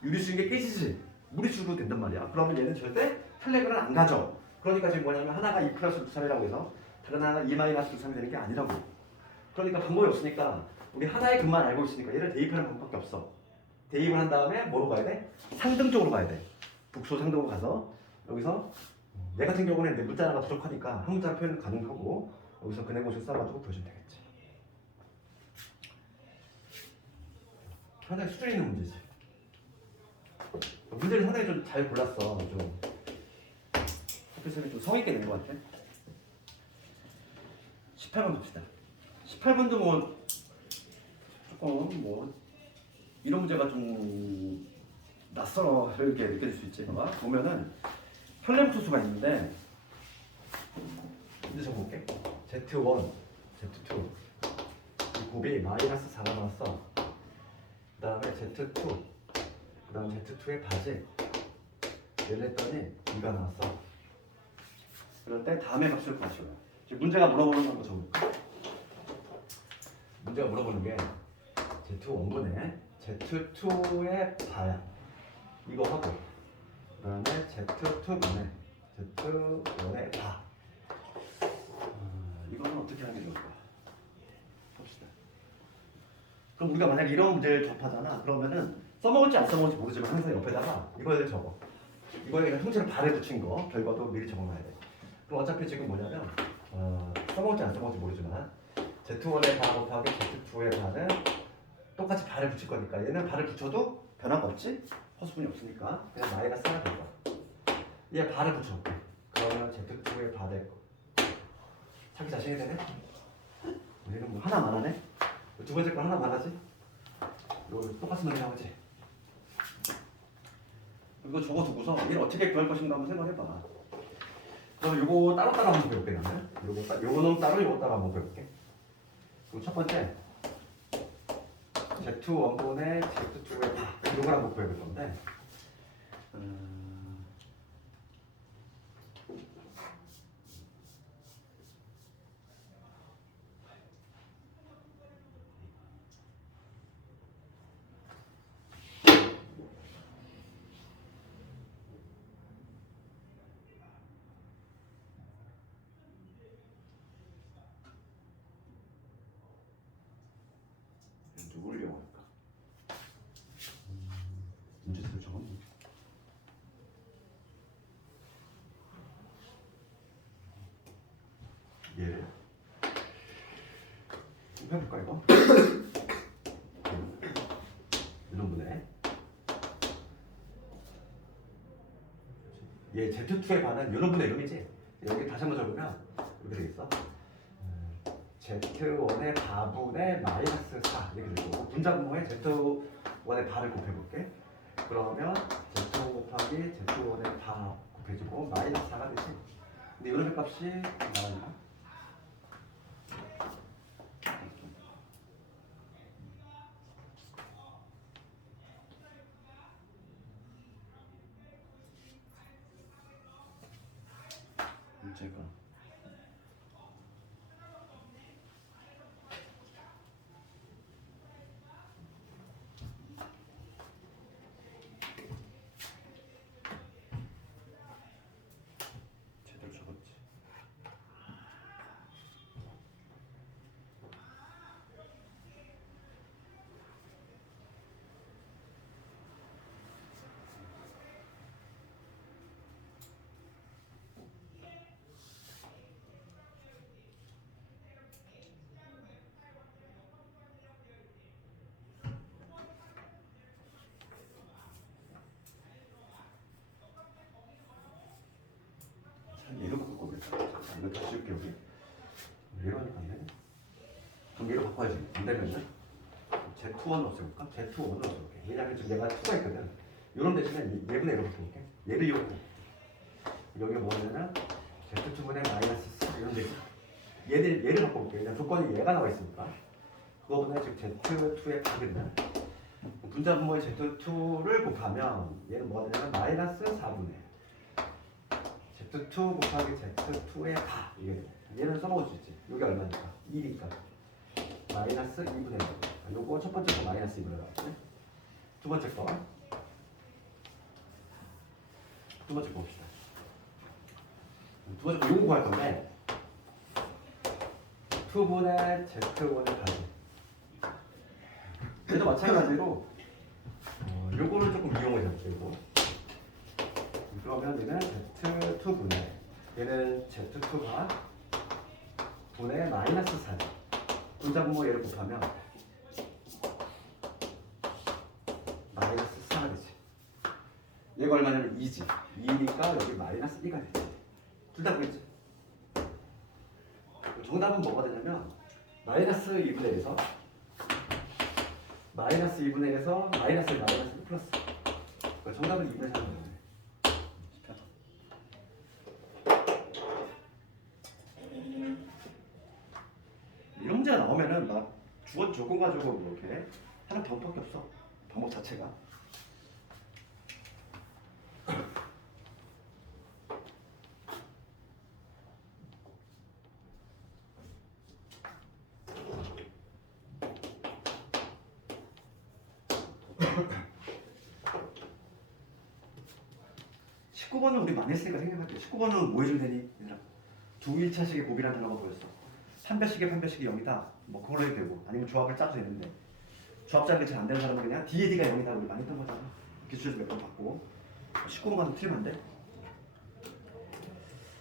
유리수인 게 깨지지. 무리수로 된단 말이야. 그러면 얘는 절대 혈내근을 안 가져. 그러니까 지금 뭐냐면 하나가 2 플러스 루트 3이라고 해서 다른 하나가 2 마이너스 루트 3이 되는 게 아니라고. 그러니까 방법이 없으니까 우리 하나의 근만 알고 있으니까 얘를 대입하는 방법밖에 없어. 대입을 한 다음에 뭐로 가야 돼? 상등 쪽으로 가야 돼. 북소 상등으로 가서 여기서 얘 같은 경우는 내 문자 하나가 부족하니까 한 문자로 표현은 가능하고 여기서 근해공식 써가지고 보시면 되겠지. 상당히 수준 있는 문제지. 문제를 상당히 좀 잘 골랐어. 좀 학교생이 좀 성의 있게 낸 것 같아. 18번 봅시다. 18번도 뭐 조금 뭐 이런 문제가 좀 낯설어 이렇게 느껴질 수 있지. 봐봐. 보면은 혈렘 투수가 있는데 이제 적어볼게. Z1, Z2 이 곱이 마이너스 4가 나왔어. 그 다음에 Z2 그 다음 Z2의 바지 얘를 했더니 2가 나왔어. 그럴 때 다음의 값을 구하시오. 지금 문제가 물어보는 거 한번 적어볼까? 문제가 물어보는 게 Z1분의 Z2의 바야. 이거 하고 그 다음에 Z2분의 Z1의 바. 이거는 어떻게 하는 게 좋을까? 봅시다. 그럼 우리가 만약에 이런 문제를 접하잖아. 그러면은 써먹을지 안 써먹을지 모르지만 항상 옆에다가 이거를 적어. 이거에 그냥 형체를 발에 붙인 거 결과도 미리 적어놔야 돼. 그럼 어차피 지금 뭐냐면 써먹을지 안 써먹을지 모르지만 Z1의 바 곱하기 Z2의 바는 똑같이 발을 붙일 거니까 얘는 발을 붙여도 변화가 없지? 허수분이 없으니까 그냥 마이너스 하나 될 거야. 얘 발을 붙여. 그러면 Z2의 바 될 거. 자기 자신이 되네? 얘는 뭐 하나만 하네? 두 번째 건 하나만 하지? 이거 똑같은 놈이 나오지? 이거 적어두고서 얘를 어떻게 구할 것인가 한번 생각해봐. 그럼 이거 따로따로 한번 배울게 나는. 요거는 따로, 요거 따로 한번 배울게. 그럼 첫 번째 Z1분의 Z2의 다 이걸 한번 구해볼 건데 누구를 이용할까? 문제를 적었네. 얘를 해볼까 이거? 이놈분에 얘 Z2에 관한 이놈분의 이름이지? 여기 다시 한번 적으면 이렇게 되겠어. Z1의 바분의 마이너스 4 이렇게 되고 분자분모에 Z1의 바를 곱해볼게. 그러면 Z1 곱하기 Z1의 바 곱해주고 마이너스 4가 되지. 근데 이놈의 값이 나왔나? 문제가 제대로 적었지. 얘로 바꿔보겠다. 이거 다시 줄게 여기. 얘로 하니까 안 되네. 그럼 얘로 바꿔야지. 안 되면은 Z1으로 써볼까? Z1으로 써볼게. 왜냐면 지금 얘가 2가 있거든. 이런 대신에 얘분의 얘로 바꿔볼게. 얘를 이용해. 여기 뭐냐면 Z2분의 마이너스 4 이런 데 있어. 얘를 바꿔볼게. 왜냐면 조건이 얘가 나와 있으니까. 그거보다 지금 Z2의 각이거든. 분자분모의 Z2를 곱하면 얘는 뭐가 되냐면 마이너스 4분의 Z2 곱하기 Z2의 다 이게 돼. 얘는 써먹을 수 있지. 이게 얼마니까? 2니까 마이너스 2분의 1. 요거 첫 번째 거 마이너스 2분의 1. 두 번째 거. 두 번째 거 봅시다. 두 번째 거 요거 구할 건데 2분의 Z1의 가지. 얘도 마찬가지로 요거를 조금 이용해 잡죠. 요거. 그러면 얘는 Z2분의 얘는 Z2가 분의 마이너스 4죠. 분자분모 얘를 곱하면 마이너스 4가 되지. 얘가 얼마냐면 2지. 2니까 여기 마이너스 2가 되지. 둘 다 그랬지. 정답은 뭐가 되냐면 마이너스 2분의 1에서 마이너스 2분의 1에서 마이너스 1 플러스. 그러니까 정답은 2분의 3인 거네. 이런 문제가 나오면은 막 주어 조건 가지고 이렇게 하는 방법밖에 없어. 방법 자체가. (19번은) 우리 많이 했으니까 생각할게. 19번은 뭐 해주면 되니? 얘들아. 두 1차식의 곱이라는 단어가 보였어. 판별식의 0이다. 뭐 그걸로 해도 되고 아니면 조합을 짜도 되는데 조합 짜는 게 잘 안 되는 사람은 그냥 D에 D가 0이다. 우리 많이 했던 거잖아. 기출에서 몇 번 받고 19번 가도 틀리면 안 돼.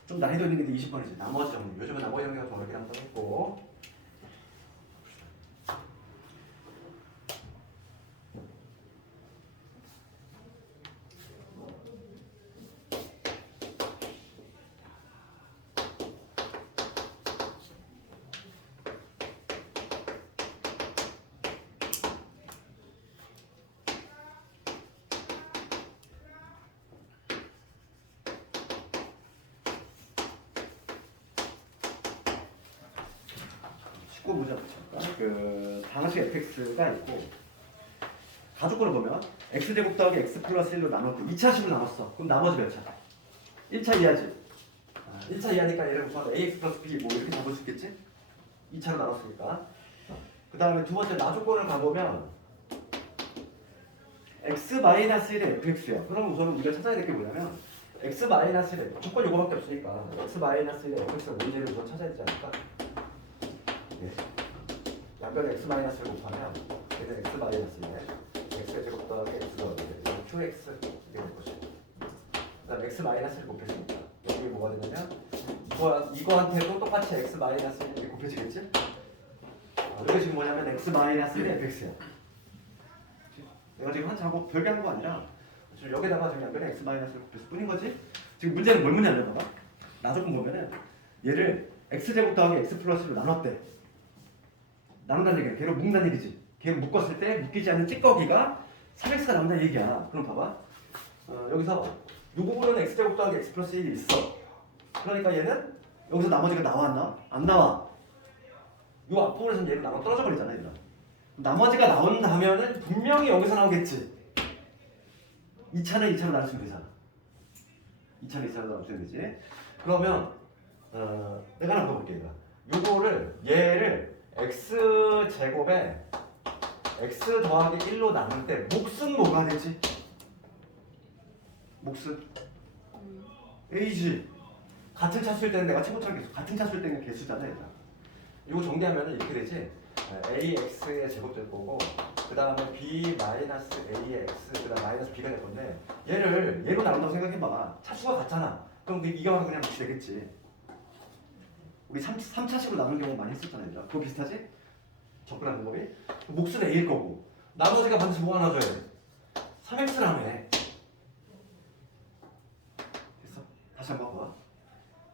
좀 난이도 있는 게 20번이지. 나머지 정리. 요즘은 나머지 정리가 좀 어렵게 한번 했고 보자. 그 방식 fx가 있고 가족으로 보면 x제곱 더하기 x 플러스 1로 나눴고 2차식으로 나눴어. 그럼 나머지 몇 차? 1차 이하지. 1차 이하니까 얘를 우선 ax 플러스 b 뭐 이렇게 잡을 수 있겠지? 2차로 나눴으니까. 그 다음에 두 번째 나조건을 가보면 x-1의 fx야. 그럼 우선 우리가 찾아야 될 게 뭐냐면 x-1의 조건 요거밖에 없으니까 x-1의 fx의 문제를 우선 찾아야 되지 않을까? 예. 양변에 x-를 곱하면 얘는 x-1에 x의 제곱 더하기 x 더하기 2x 이렇게 될 것이고 그 다음에 x-를 곱했으니까 여기 뭐가 되냐면 이거한테도 똑같이 x-1이 곱해지겠지? 이게 지금 뭐냐면 x-1의 fx야. 내가 지금 한 작업 별게 한 거 아니라 지금 여기다가 지금 양변에 x-를 곱했을 뿐인 거지. 지금 문제는 뭘 묻냐면 봐봐. 나조건 보면은 얘를 x제곱 더하기 x 플러스로 나눴대. 나눈다는 얘기야. 걔로 묶는다는 얘기지. 걔로 묶었을 때 묶이지 않는 찌꺼기가 3x가 나온다는 얘기야. 그럼 봐봐. 여기서 이 부분은 x제곱 더하기 x 플러스 1이 있어. 그러니까 얘는 여기서 나머지가 나왔나? 안 나와. 이 앞부분에서는 얘를 나눠 떨어져 버리잖아. 얘는. 나머지가 나온다면은 분명히 여기서 나오겠지. 2차는 2차로 나누면 되잖아. 2차는 2차로 나누면 되지. 그러면 내가 하나 물어볼게. 요거를 얘를 x제곱에 x 더하기 1로 나눌 때 몫은 뭐가 되지? 몫은? a지. 같은 차수일 때는 내가 최고차의 개수, 같은 차수일 때는 개수잖아. 얘가. 이거 정리하면 이렇게 되지. ax의 제곱될 거고 그 다음에 b 마이너스 ax 그 다음 마이너스 b가 될 건데 얘로 나눈다고 생각해봐. 차수가 같잖아. 그럼 이거 그냥 몫이 되겠지. 우리 3차식으로 나눈 경우 많이 했었잖아요. 얘들아. 그거 비슷하지? 접근하는 방법이? 몫은 a일 거고 나머지가 반드시 뭐가 나눠줘야 돼? 3x라며. 됐어? 다시 한번 봐봐.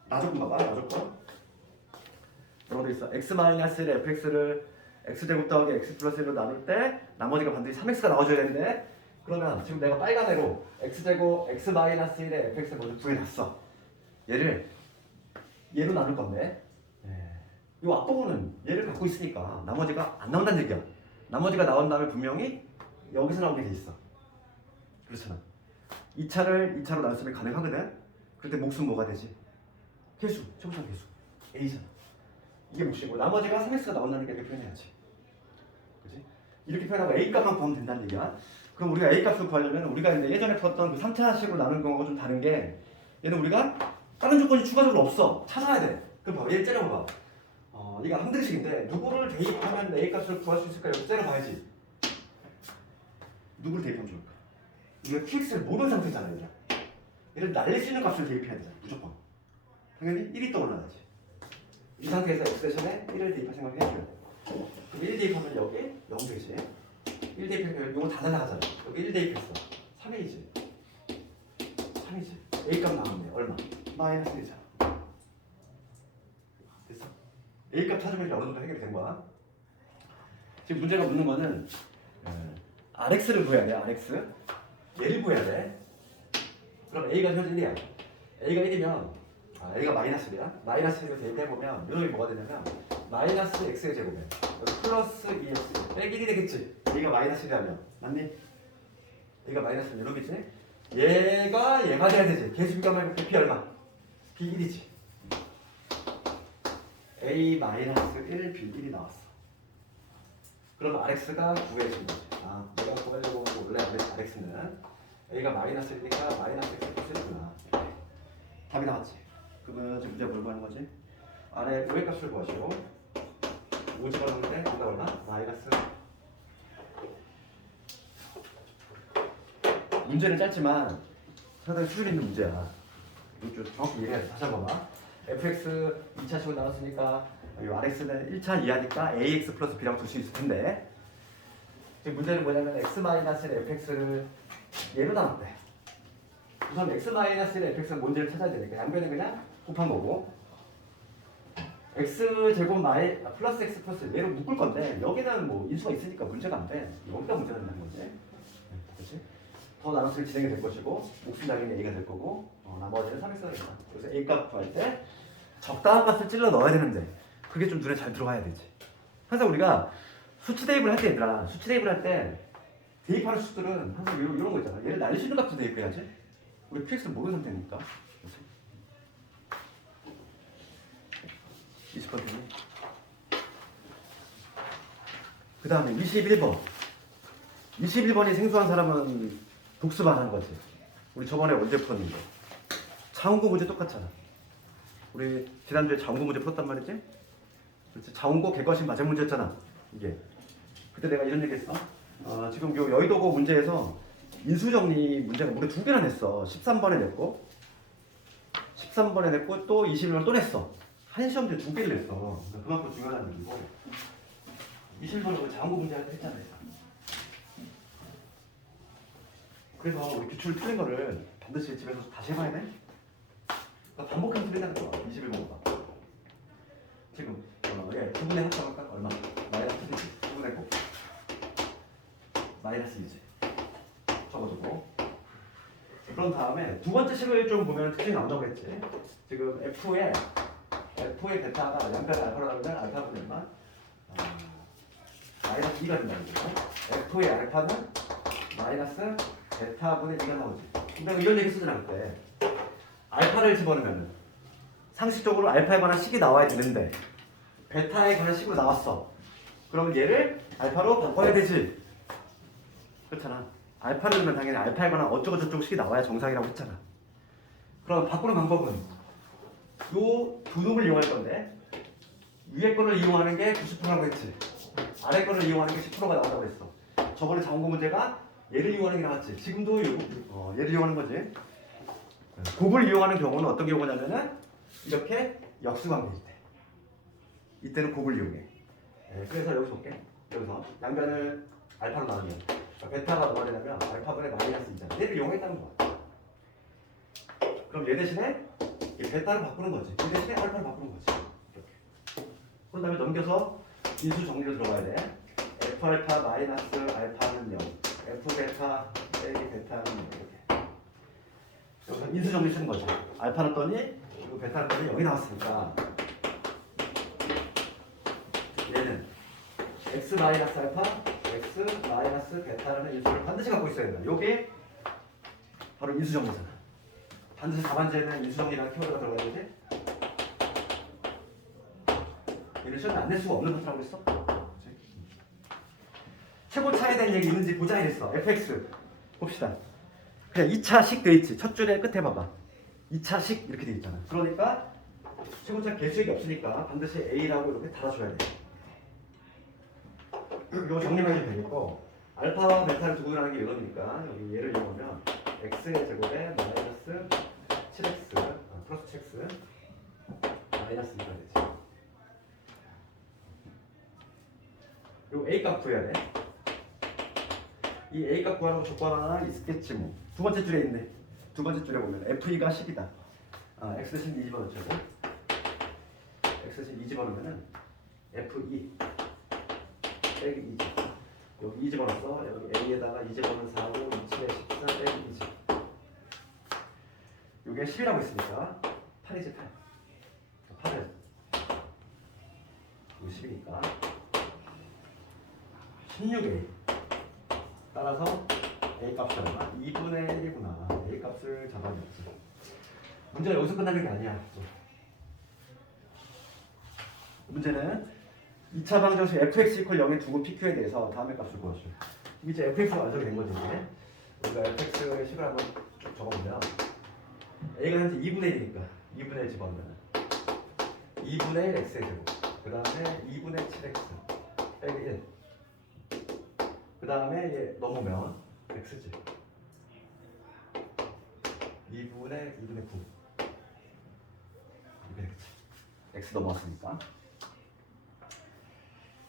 나조건 봐봐. 나조건 뭐라고 돼 있어? x-1의 fx를 x제곱 더하기 x 플러스 1로 나눌 때 나머지가 반드시 3x가 나와줘야 되는데 그러면 지금 내가 빨간 애로 x제곱 x-1의 fx를 먼저 구해놨어. 얘로 나눌 건데 이 앞부분은 얘를 갖고 있으니까 나머지가 안 나온다는 얘기야. 나머지가 나온 다음에 분명히 여기서 나오게 돼 있어. 그렇잖아. 2차로 나눴으면 가능하거든. 그럴 때 몫은 뭐가 되지? 개수, 최고차 개수 a잖아. 이게 몫이고 나머지가 3x가 나온다는 게 이렇게 표현해야지. 그렇지? 이렇게 표현하고 a 값만 구하면 된다는 얘기야. 그럼 우리가 a 값을 구하려면 우리가 이제 예전에 풀었던 그 3차식으로 나눈 경우가 좀 다른 게 얘는 우리가 다른 조건이 추가적으로 없어. 찾아야 돼. 그럼 봐봐. 얘 째려봐봐. 이거 함등식인데 누구를 대입하면 a 값을 구할 수 있을까? 여기 째려봐야지. 누구를 대입하면 좋을까? 이거 qx를 모르는 상태잖아. 얘를 날릴 수 있는 값을 대입해야 되잖아. 무조건. 당연히 1이 떠올라야지. 이 상태에서 x 대신에 1을 대입할 생각을 해줘요. 그럼 1 대입하면 여기 0 되지. 1 대입하면 이거 다 날아가잖아. 여기 1 대입했어. 3이지. 3이지. a 값 나왔네. 얼마? 마이너스 1이잖아. 됐어? a 값 찾으면 이제 어느 정도 해결이 된 거야. 지금 문제가 묻는 거는 rx를 구해야 돼. rx. 얘를 구해야 돼. 그럼 a가 현재 1이야. a가 1이면 a가 마이너스 1이야. 마이너스 1을 대입해보면 이놈이 뭐가 되냐면 마이너스 x의 제곱에 여기 플러스 2x 빼기 1이 되겠지. a가 마이너스 1이라면 맞니? a가 마이너스 1 이놈이지. 얘가 돼야 되지. 개수 비교하면 b 얼마? b 1이지. a 마이너스 1 b 1이 나왔어. 그럼 rx가 구해진 거지. 내가 구하려고 한 원래 rx는 a가 마이너스 1이니까 마이너스 x 플러스 1이구나. 답이 나왔지. 그러면 지금 문제 뭘 구하는 거지? 아래 요의 값을 구하시오. 오지가 나오는데 여기다 얼마? 마이너스. 문제는 짧지만 상당히 수준 있는 문제야. 이거 좀 정확히 이해해야 돼. 다시 한번 봐. fx 2차식으로 나왔으니까 이 rx는 1차 이하니까 ax 플러스 b라고 둘 수 있을 텐데 지금 문제는 뭐냐면 x-fx를 얘로 나눴대. 우선 x-fx가 뭔지를 찾아야 되니까 양변에 그냥 곱한 거고 x제곱 플러스 x 플러스 얘로 묶을 건데 여기는 뭐 인수가 있으니까 문제가 안 돼. 여기가 문제가 된다는 거지. 그렇지? 더 나눴을 때 진행이 될 것이고 몫은 당연히 a가 될 거고 나머지는 3x가 된다. 그래서 a 값 구할 때 적당한 값을 찔러 넣어야 되는데 그게 좀 눈에 잘 들어가야 되지. 항상 우리가 수치 대입을 할 때 얘들아 수치 대입을 할 때 대입하는 수들은 항상 이런 거 있잖아. 얘를 날릴 수 있는 값도 대입해야지. 우리 px를 모르는 상태니까. 20번 되니? 그 다음에 21번. 21번이 생소한 사람은 복습 안 한 거지. 우리 저번에 언제 풀었는데. 자원고 문제 똑같잖아. 우리 지난주에 자원고 문제 풀었단 말이지? 그렇지. 자원고 객관식 맞은 문제였잖아. 이게. 그때 내가 이런 얘기 했어. 지금 요 여의도고 문제에서 인수정리 문제가 무려 2개나 냈어. 13번에 냈고 13번에 냈고 또 21번 또 냈어. 한 시험지에 2개를 냈어. 그만큼 중요하다는 얘기고 21번은 자원고 문제 할 때 했잖아. 그래서 우리 기출 틀린 거를 반드시 집에서 다시 해봐야 돼. 그러니까 반복해서 틀린다는 거야. 21번보다. 지금 9분의 합성할까? 얼마? 마이너스 2지. 9분의 9. 마이너스 2지. 적어주고. 그런 다음에 두 번째 식을 좀 보면 특징이 나온다고 했지. 지금 F의 베타가 양변 알파로 나오면 알파분의 얼마? 마이너스 2가 된다는 거죠. F의 알파는 마이너스 베타분의 2가 나오지. 근데 이런 얘기 쓰잖아 그때. 알파를 집어넣으면 상식적으로 알파에 관한 식이 나와야 되는데 베타에 관한 식으로 나왔어. 그러면 얘를 알파로 바꿔야 되지. 그렇잖아. 알파를 넣으면 당연히 알파에 관한 어쩌고저쩌고 식이 나와야 정상이라고 했잖아. 그럼 바꾸는 방법은 요 두 놈을 이용할 건데 위에 거를 이용하는 게 90%라고 했지. 아래 거를 이용하는 게 10%가 나온다고 했어. 저번에 자원고 문제가 얘를 이용하는 게 나왔지. 지금도 얘를 이용하는 거지. 곱을 이용하는 경우는 어떤 경우냐면은 이렇게 역수관계일 때. 이때는 곱을 이용해. 그래서 여기서 볼게. 여기서 양변을 알파로 나누면 베타가 뭐가 되냐면 알파분의 마이너스 2잖아. 얘를 이용했다는 거야. 그럼 얘 대신에 이 베타를 바꾸는 거지. 얘 대신에 알파를 바꾸는 거지. 이렇게. 그런 다음에 넘겨서 인수 정리로 들어가야 돼. F 알파 마이너스 알파는 0. F 베타 빼기 베타는 0. 이렇게. 여기서 인수 정리 쓰는 거지. 알파는 떴니? 그리고 베타는 떴니? 여기 나왔으니까. 얘는 x 마이너스 알파, x 마이너스 베타라는 인수를 반드시 갖고 있어야 된다. 요게 바로 인수 정리잖아. 반드시 답안지에는 인수 정리라는 키워드가 들어가야 되지. 얘는 시험에 안 낼 수가 없는 것이라고 했어. 최고 차에 대한 얘기 있는지 보자 이랬어. fx 봅시다. 그냥 2차식 돼 있지. 첫 줄에 끝에 봐봐. 2차식 이렇게 돼 있잖아. 그러니까 최고차 개수액이 없으니까 반드시 a라고 이렇게 달아줘야 돼. 이거 정리만 해도 되겠고 알파와 베타를 두고 일하는 게 이거니까 여기 얘를 이용하면 x의 제곱에 마이너스 7x 플러스 7x 마이너스 2가 되지. 요 a 값 구해야 돼. 이 a 값 구하는 조건 하나 있겠지 뭐. 두 번째 줄에 있네. 두 번째 줄에 보면 f2가 10이다. x 대신 2 집어넣자고. x 대신 2 집어넣으면은 f2 빼기 2지. 여기 2 집어넣었어. 여기 a에다가 2 집어넣으면 4고 2에 14 빼기 2지. 요게 10이라고 했으니까 8이지 8. 8은 이거 10이니까 16a. 따라서 a 값이 얼마? 2분의 1이구나. a 값을 잡아냈지. 문제가 여기서 끝나는 게 아니야. 문제는 2차 방정식 fx 이퀄 0에 두고 pq에 대해서 다음의 값을 구하시오. 이제 fx가 완성이 된 거지. 이제. 우리가 fx의 식을 한번 쭉 적어보면 a가 현재 2분의 1이니까 2분의 1 집어넣으면 2분의 1 x의 제곱 그 다음에 2분의 7x 빼기 1 그 다음에 얘 넘으면 x지. 2분의 9 이게 x 넘어왔으니까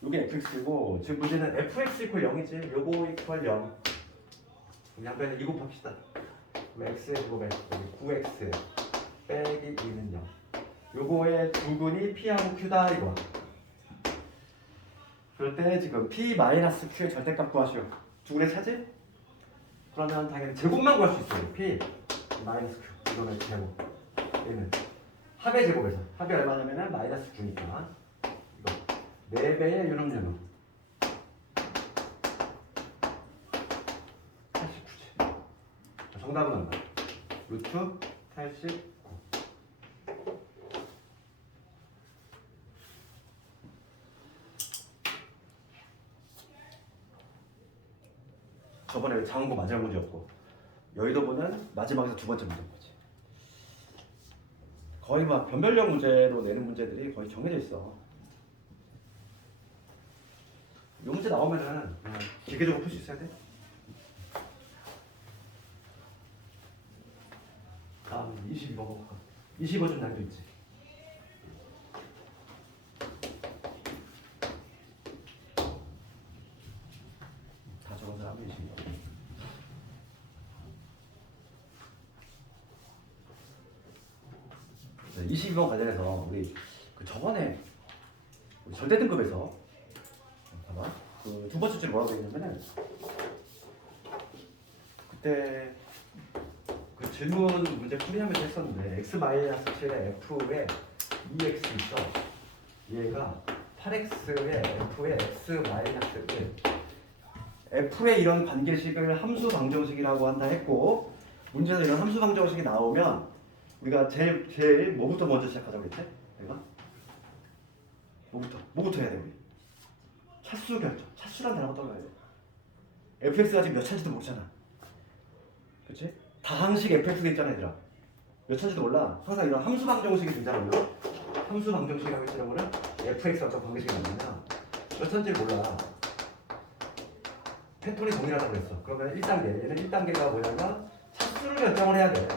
이게 fx고 지금 문제는 fx 이퀄 0이지. 요거 이퀄 0 양변에 2 곱합시다. 그럼 x의 제곱에 9x 빼기 2는 0. 요거의 두근이 p하고 q다 이거. 그럴 때 지금 p 마이너스 q의 절대값 구하시오. 두근의 차지? 그러면 당연히 제곱만 구할 수 있어요. p 마이너스 q 이거는 제곱. 얘는 합의 제곱에서 합이 얼마냐면은 마이너스 q니까 이거 4배의 유놈 정답은 얼마? 루트 89. 저번에 장원고 마지막 문제였고 여의도보는 마지막에서 두 번째 문제인 거지. 거의 막 변별력 문제로 내는 문제들이 거의 정해져 있어. 이 문제 나오면은 기계적으로 풀 수 있어야 돼. 다음 22번 볼까? 22번 좀 난이도 있지. 다 적은 사람은 22번. 네, 22번 관련해서 우리 그 저번에 우리 절대 등급에서 봐봐 그 두 번째 줄에 뭐라고 했냐면은 그때 그 질문 문제 풀이하면서 했었는데 x-7에 f에 2x 있어. 얘가 8x에 f에 x-1 f의 이런 관계식을 함수 방정식이라고 한다 했고 문제에서 이런 함수 방정식이 나오면 우리가 제일 뭐부터 먼저 시작하자고 했지? 내가? 뭐부터 해야 돼 우리? 차수 결정. 차수란 단어가 떠올라야 돼. fx가 지금 몇 차인지도 모르잖아. 그치? 다항식 fx가 있잖아 얘들아. 몇 차인지도 몰라. 항상 이런 함수 방정식이 등장하면 함수 방정식이라고 했을 경우는 fx가 어떤 방정식이 나오면 몇 차인지를 몰라. 펜톤이 동일하다고 그랬어. 그러면 1단계. 얘는 1단계가 뭐냐면 차수를 결정을 해야 돼.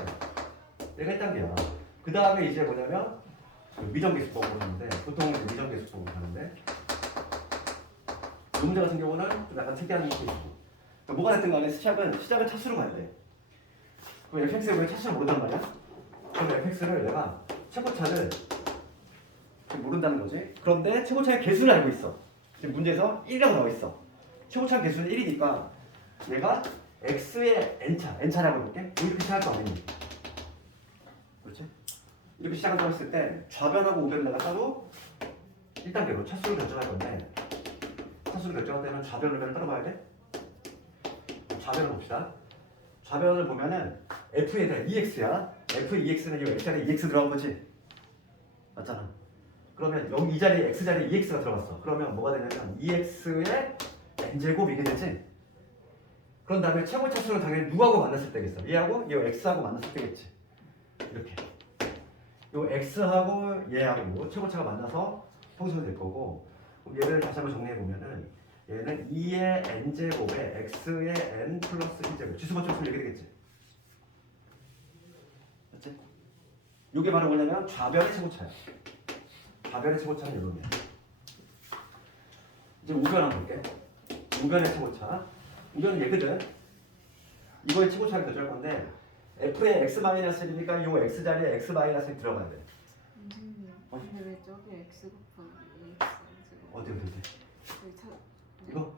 얘가 1단계야. 그 다음에 이제 뭐냐면 미정계수법으로 하는데 보통 미정계수법으로 하는데 이 문제 같은 경우는 좀 약간 특이한 케이스고 그러니까 뭐가 됐든 간에 시작은 차수로 가야 돼. 그럼 fx에 왜 차수를 모른단 말이야? 그럼 fx를 내가 최고차를 모른다는 거지. 그런데 최고차의 개수를 알고 있어. 지금 문제에서 1이라고 나와 있어. 최고차 개수는 1이니까 얘가 x의 n차라고 해볼게. 이렇게 시작할 거 아니니? 그렇지? 이렇게 시작한다고 했을 때 좌변하고 우변을 내가 따로 1단계로 차수를 결정할 건데 차수를 결정할 때는 좌변 우변을 따라봐야 돼? 좌변을 봅시다. 좌변을 보면은 f에 대한 ex야. f2x는 이 x자리에 ex 들어간 거지? 맞잖아. 그러면 여기 이 자리에 x 자리에 ex가 들어갔어. 그러면 뭐가 되냐면 ex의 n제곱 이게 되지? 그런 다음에 최고 차수는 당연히 누구하고 만났을 때겠어? 얘하고 이 x하고 만났을 때겠지. 이렇게 요 x하고 얘하고 최고차가 만나서 평소가 될 거고 얘를 다시 한번 정리해 보면은 얘는 2의 n제곱에 x의 n 플러스 1제곱 지수 맞추면 이렇게 되겠지. 맞지? 이게 바로 뭐냐면 좌변의 최고차야. 좌변의 최고차는 이런 게. 이제 우변 한번 볼게. 우변의 최고차. 우변은 얘거든. 이거의 최고차를 결정할 건데 f의 x-1이니까 요 x 자리에 x-1이 들어가야 돼. 선생님, 근데 왜 저기 x 곱하기 x 제곱? 어디? 여기 차. 네. 이거?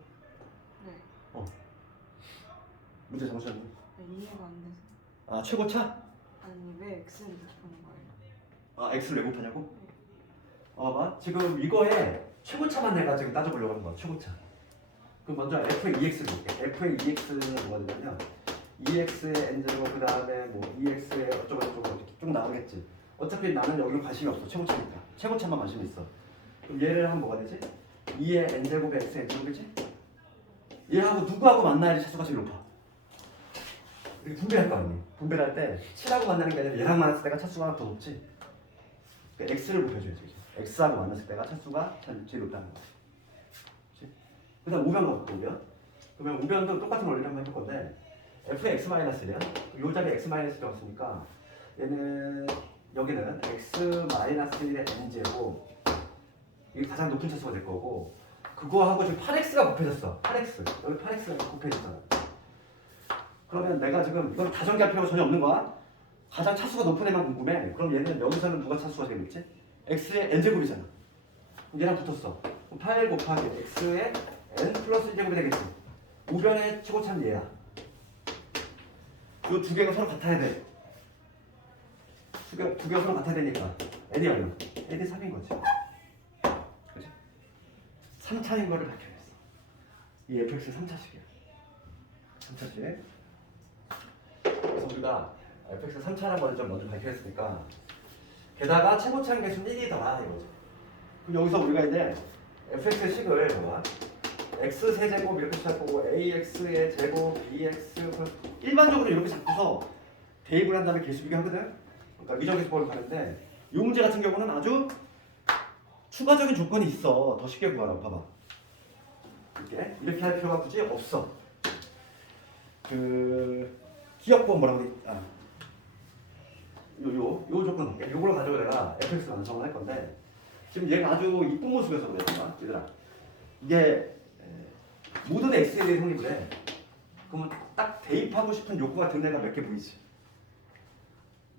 네. 문제 정수였네. 이해가 안 돼서. 아 최고차? 아니 왜 x를 곱하는 거예요? 아 x를 왜 곱하냐고? 봐봐. 지금 이거에 최고차만 내가 지금 따져보려고 하는 거야. 최고차. 그럼 먼저 f의 2x를 볼게. f의 2x는 뭐가 되냐면 2x의 n제곱 그 다음에 뭐 2x의 어쩌고저쩌고 이렇게 쭉 나오겠지. 어차피 나는 여기 관심이 없어. 최고차니까. 최고차만 관심이 있어. 그럼 얘를 하면 뭐가 되지? 2의 n제곱에 x의 n제곱이지? 얘하고 누구하고 만나야지 차수가 제일 높아? 이렇게 분배할 거 아니니? 분배를 할 때 7하고 만나는 게 아니라 얘랑 만났을 때가 차수가 더 높지? 그러니까 x를 곱해줘야지. x하고 만났을 때가 차수가 제일 높다는 거지. 그 다음 우변 가볼게. 우변. 그러면 우변도 똑같은 원리를 한번 해볼 건데 f의 x-1이야. 요 자리에 x-1이 들어갔으니까 얘는 여기는 x-1의 n제곱 이게 가장 높은 차수가 될 거고 그거하고 지금 8x가 곱해졌어. 8x. 여기 8x가 곱해졌잖아. 그러면 내가 지금 이걸 다 전개할 필요가 전혀 없는 거야. 가장 차수가 높은 애만 궁금해. 그럼 얘는 여기서는 누가 차수가 제일 높지? x의 n제곱이잖아. 얘랑 붙었어. 그럼 8 곱하기 x의 n 플러스 1제곱이 되겠지. 우변의 최고차는 얘야. 이 두 개가 서로 같아야 돼. 두 개가 서로 같아야 되니까 n이 얼마? n이 3인 거지. 그치? 3차인 거를 밝혀냈어. 이 fx 3차식이야. 3차식. 그래서 우리가 fx 3차라는 걸 좀 먼저 밝혀냈으니까 게다가 최고차항 개수는 1이더라 이거지. 그럼 여기서 우리가 이제 fx의 식을 봐봐. x 세제곱 이렇게 시작하고 ax의 제곱 bx 일반적으로 이렇게 잡고서 대입을 한 다음에 개수 비교하거든. 그러니까 미정계수법을 가는데 이 문제 같은 경우는 아주 추가적인 조건이 있어. 더 쉽게 구하라고 봐봐. 이렇게 할 필요가 굳이 없어. 그 기억법 뭐라고 돼? 요 조건 할게. 요걸 가지고 내가 fx 완성을 할 건데 지금 얘가 아주 이쁜 모습에서 그래. 얘들아. 이게 모든 x에 대해 성립을 해. 그러면 딱 대입하고 싶은 욕구가 든 애가 몇 개 보이지?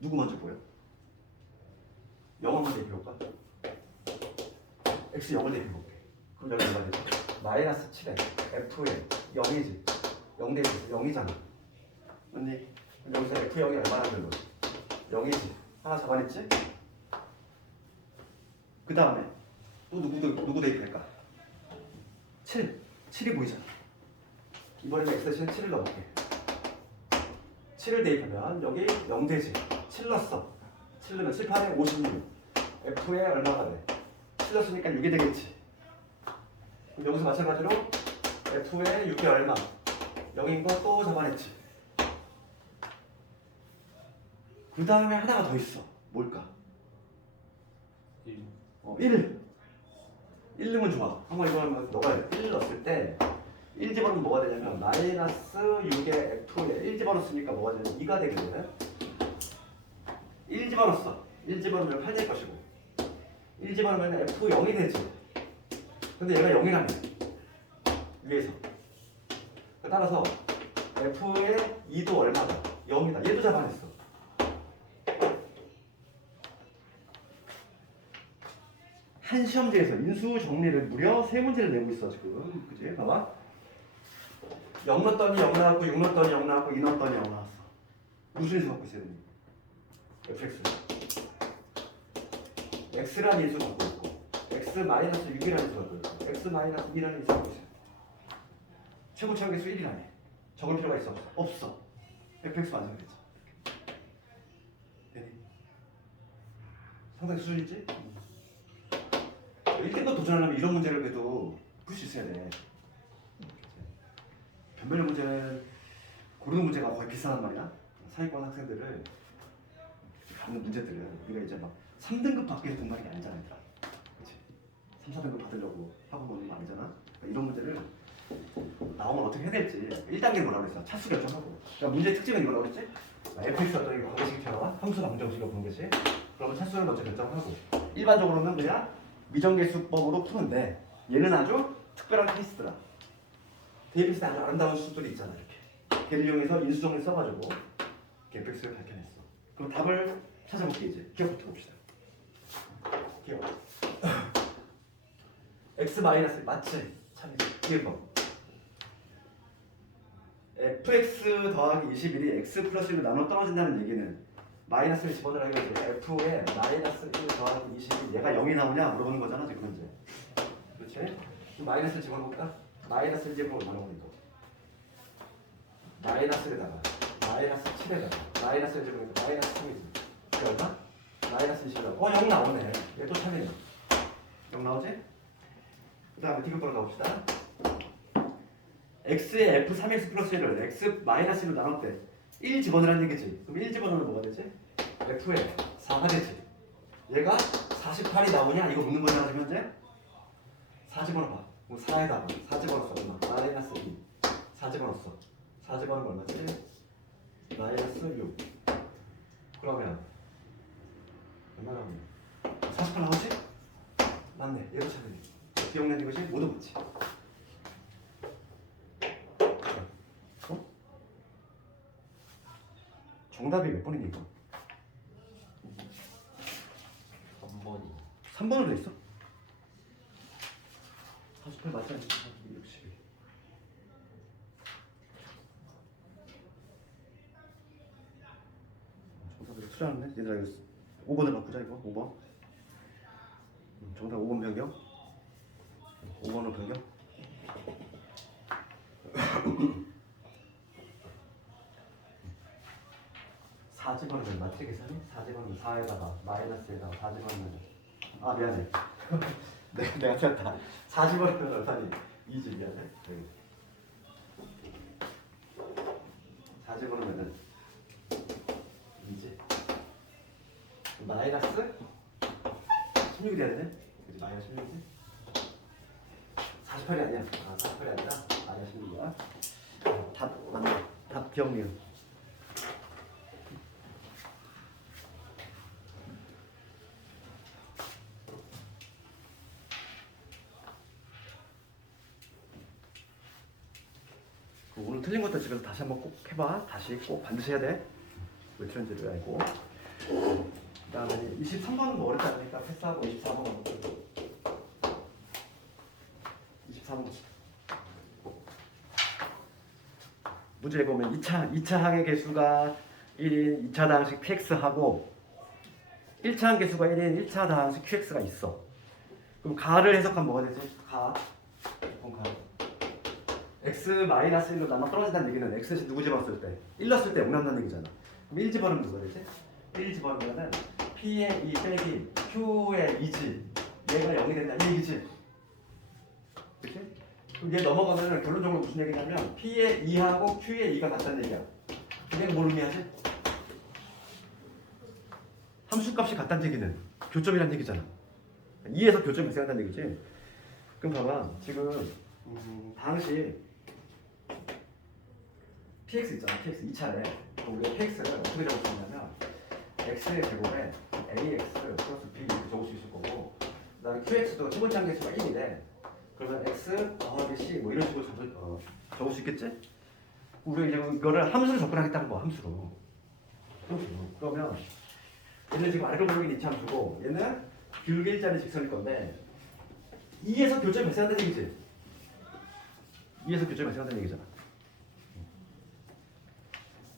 누구 먼저 보여? 0을 대입해볼까? x 0을 대입해볼게. 그럼 여기 얼마 되죠? 마이너스 7에 f에 0이지. 0 대입해서 0이잖아. 맞니? 그럼 여기서 f0이 얼마나 되는 거지? 0이지. 하나 잡아냈지? 그 다음에 또 누구 대입할까? 7이 보이잖아. 이번에는 x 대신 7을 넣어볼게. 7을 대입하면 여기 0 되지. 7 넣었어. 7 넣으면 7, 8에 56. f에 얼마가 돼? 7 넣었으니까 6이 되겠지. 그럼 여기서 마찬가지로 f에 6이 얼마? 0인 거 또 잡아냈지. 그 다음에 하나가 더 있어. 뭘까? 1. 1 넣으면 좋아. 한번 이거는 너가 1 넣었을 때 1 집어넣으면 뭐가 되냐면 마이너스 6의 f에 1 집어넣었으니까 뭐가 되냐면 2가 되거든. 1 집어넣었어. 1 집어넣으면 8 될 것이고 1 집어넣으면 f0이 되지. 근데 얘가 0이라며 위에서. 따라서 f의 2도 얼마다? 0이다. 얘도 잡아냈어. 한 시험지에서 인수 정리를 무려 3문제를 내고 있어 지금. 그치? 봐봐. 0 넣었더니 0 나왔고 6 넣었더니 0 나왔고 2 넣었더니 0 나왔어. 무슨 인수 갖고 있어야 되니? fx. x라는 인수 갖고 있고 x 마이너스 6이라는 인수 갖고 있고 x 마이너스 2라는 인수 갖고 있어. 최고 최고계수 1이라네. 적을 필요가 있어? 없어. fx 완성됐지. 되니? 상당히 수준 있지? 1등급 도전하려면 이런 문제를 그래도 풀 수 있어야 돼. 변별력 문제는 고르는 문제가 거의 비슷한 말이야. 상위권 학생들을 받는 문제들은 우리가 이제 막 3등급 받기 위해서 공부하는 게 아니잖아. 그렇지? 3, 4등급 받으려고 하고 보는 거 아니잖아. 그러니까 이런 문제를 나오면 어떻게 해야 될지 1단계는 뭐라고 했어? 차수 결정하고. 그러니까 문제의 특징은 이거라고 했지? fx 어떤 이거 관계식처럼 함수 방정식으로 보는 거지. 그러면 차수를 먼저 결정하고 일반적으로는 그냥 미정계수법으로 푸는데 얘는 아주 특별한 케이스더라. 대입했을 때 아주 아름다운 수들이 있잖아. 이렇게 걔를 이용해서 인수정리를 써가지고 fx를 밝혀냈어. 그럼 답을 찾아볼게. 이제 기억부터 봅시다. 기억. x 마이너스 맞지? 참이지. 기억법. fx 더하기 21이 x 플러스 1로 나눠 떨어진다는 얘기는 마이너스를 집어넣으라는 거지. f에 마이너스 1 더하기 21 얘가 0이 나오냐 물어보는 거잖아 지금 현재. 그렇지? 그럼 마이너스를 집어넣을까? 마이너스 1 집어넣으면 얼마나 오니까 마이너스에다가 마이너스 7에다가 마이너스 1 집어넣으면 마이너스 3이지. 그게 얼마? 마이너스 20이라고. 0 나오네. 얘 또 참이네. 0 나오지? 그 다음에 디귿번호 가봅시다. x의 f3x 플러스 1을 x 마이너스 1로 나눴대. 1 집어넣으라는 얘기지. 그럼 1 집어넣으면 뭐가 되지? f에 4가 되지. 얘가 48이 나오냐? 이거 묻는 거잖아 지금 현재. 4 집어넣어봐. 그럼 4에다가 4 집어넣었어. 얼마? 마이너스 2. 4 집어넣었어. 4 집어넣으면 얼마지? 마이너스 6. 그러면 얼마 나오냐? 48 나오지? 맞네. 얘도 참이네. 기억나는 것이 모두 맞지. 정답이 몇 번이니 이거? 3번이 3번으로 돼 있어? 48 맞지 않지? 61. 정답을 투자하네? 얘들아 이거 5번을 바꾸자 이거 5번. 정답 5번 변경. 5번으로 변경. 4 집어넣으면 맞지 계산이? 4 집어넣으면 4에다가 마이너스에다가 4 집어넣으면 아 미안해 내가 틀렸다 4 집어넣으면 얼마니? 2지 미안해 4 집어넣으면 2지 마이너스 16이 돼야 되네? 그치 마이너스 16이지? 48이 아니야 48이 아니라 마이너스 16이야 답 맞네 답 기억력 오늘 틀린 것도 집에서 다시 한번 꼭 해봐. 다시 꼭 반드시 해야 돼. 왜 틀린지를 알고. 그 다음에 23번은 뭐 어렵지 않으니까 패스하고 24번 한번 24번 문제에 보면 2차 항의 개수가 1인 2차 다항식 px하고 1차 항 개수가 1인 1차 다항식 qx가 있어. 그럼 가를 해석하면 뭐가 되지? 가. x-1로 나눠 떨어진다는 얘기는 x시 누구 집어넣었을 때? 1 넣었을 때 0 남는다는 얘기잖아. 그럼 1 집어넣으면 누가 되지? 1 집어넣으면 p의 2 빼기 q의 2지 얘가 0이 된다 이 얘기지? 그치? 그럼 얘 넘어가면 결론적으로 무슨 얘기냐면 p의 2하고 q의 2가 같다는 얘기야. 그게 뭘 의미하지? 함수값이 같다는 얘기는 교점이라는 얘기잖아. 2에서 교점이 발생한다는 얘기지. 그럼 봐봐 지금 다항식 px 있잖아. px 2차에 우리가 px를 어떻게 적을 수 있냐면 x의 제곱에 ax 플러스 b 이렇게 적을 수 있을 거고 그 다음에 qx도 첫 번째 항계수가 1이래. 그러면 x 더하기 c 뭐 이런 식으로 적을 수 있겠지? 우리가 이제 이거를 함수로 접근하겠다는 거야. 함수로. 그러면 얘는 지금 알고 보기 2차 함수고 얘는 길게 일자리 직선일 건데 2에서 교점이 발생한다는 얘기지? 2에서 교점이 발생한다는 얘기잖아.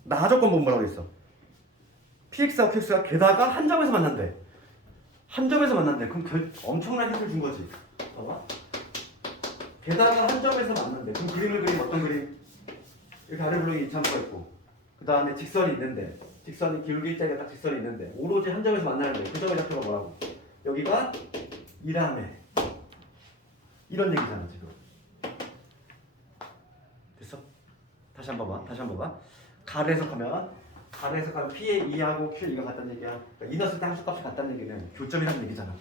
나 조건 보면 뭐라고 했어? px하고 qx가 게다가 한 점에서 만난대. 한 점에서 만난대. 그럼 엄청난 힌트를 준 거지. 봐봐. 게다가 한 점에서 만난대. 그럼 그림을 그리면 어떤 그림? 이렇게 아래 블록이 2차함수가 있고 그 다음에 직선이 있는데 직선이 기울기 일자리가 딱 직선이 있는데 오로지 한 점에서 만나는데 그 점의 좌표가 뭐라고? 여기가 2라며 이런 얘기잖아 지금. 됐어? 다시 한번 봐. 가를 해석하면 P의 2하고 Q의 2가 같다는 얘기야. 그러니까 2 넣었을 때 함수값이 같다는 얘기는 교점이라는 얘기잖아.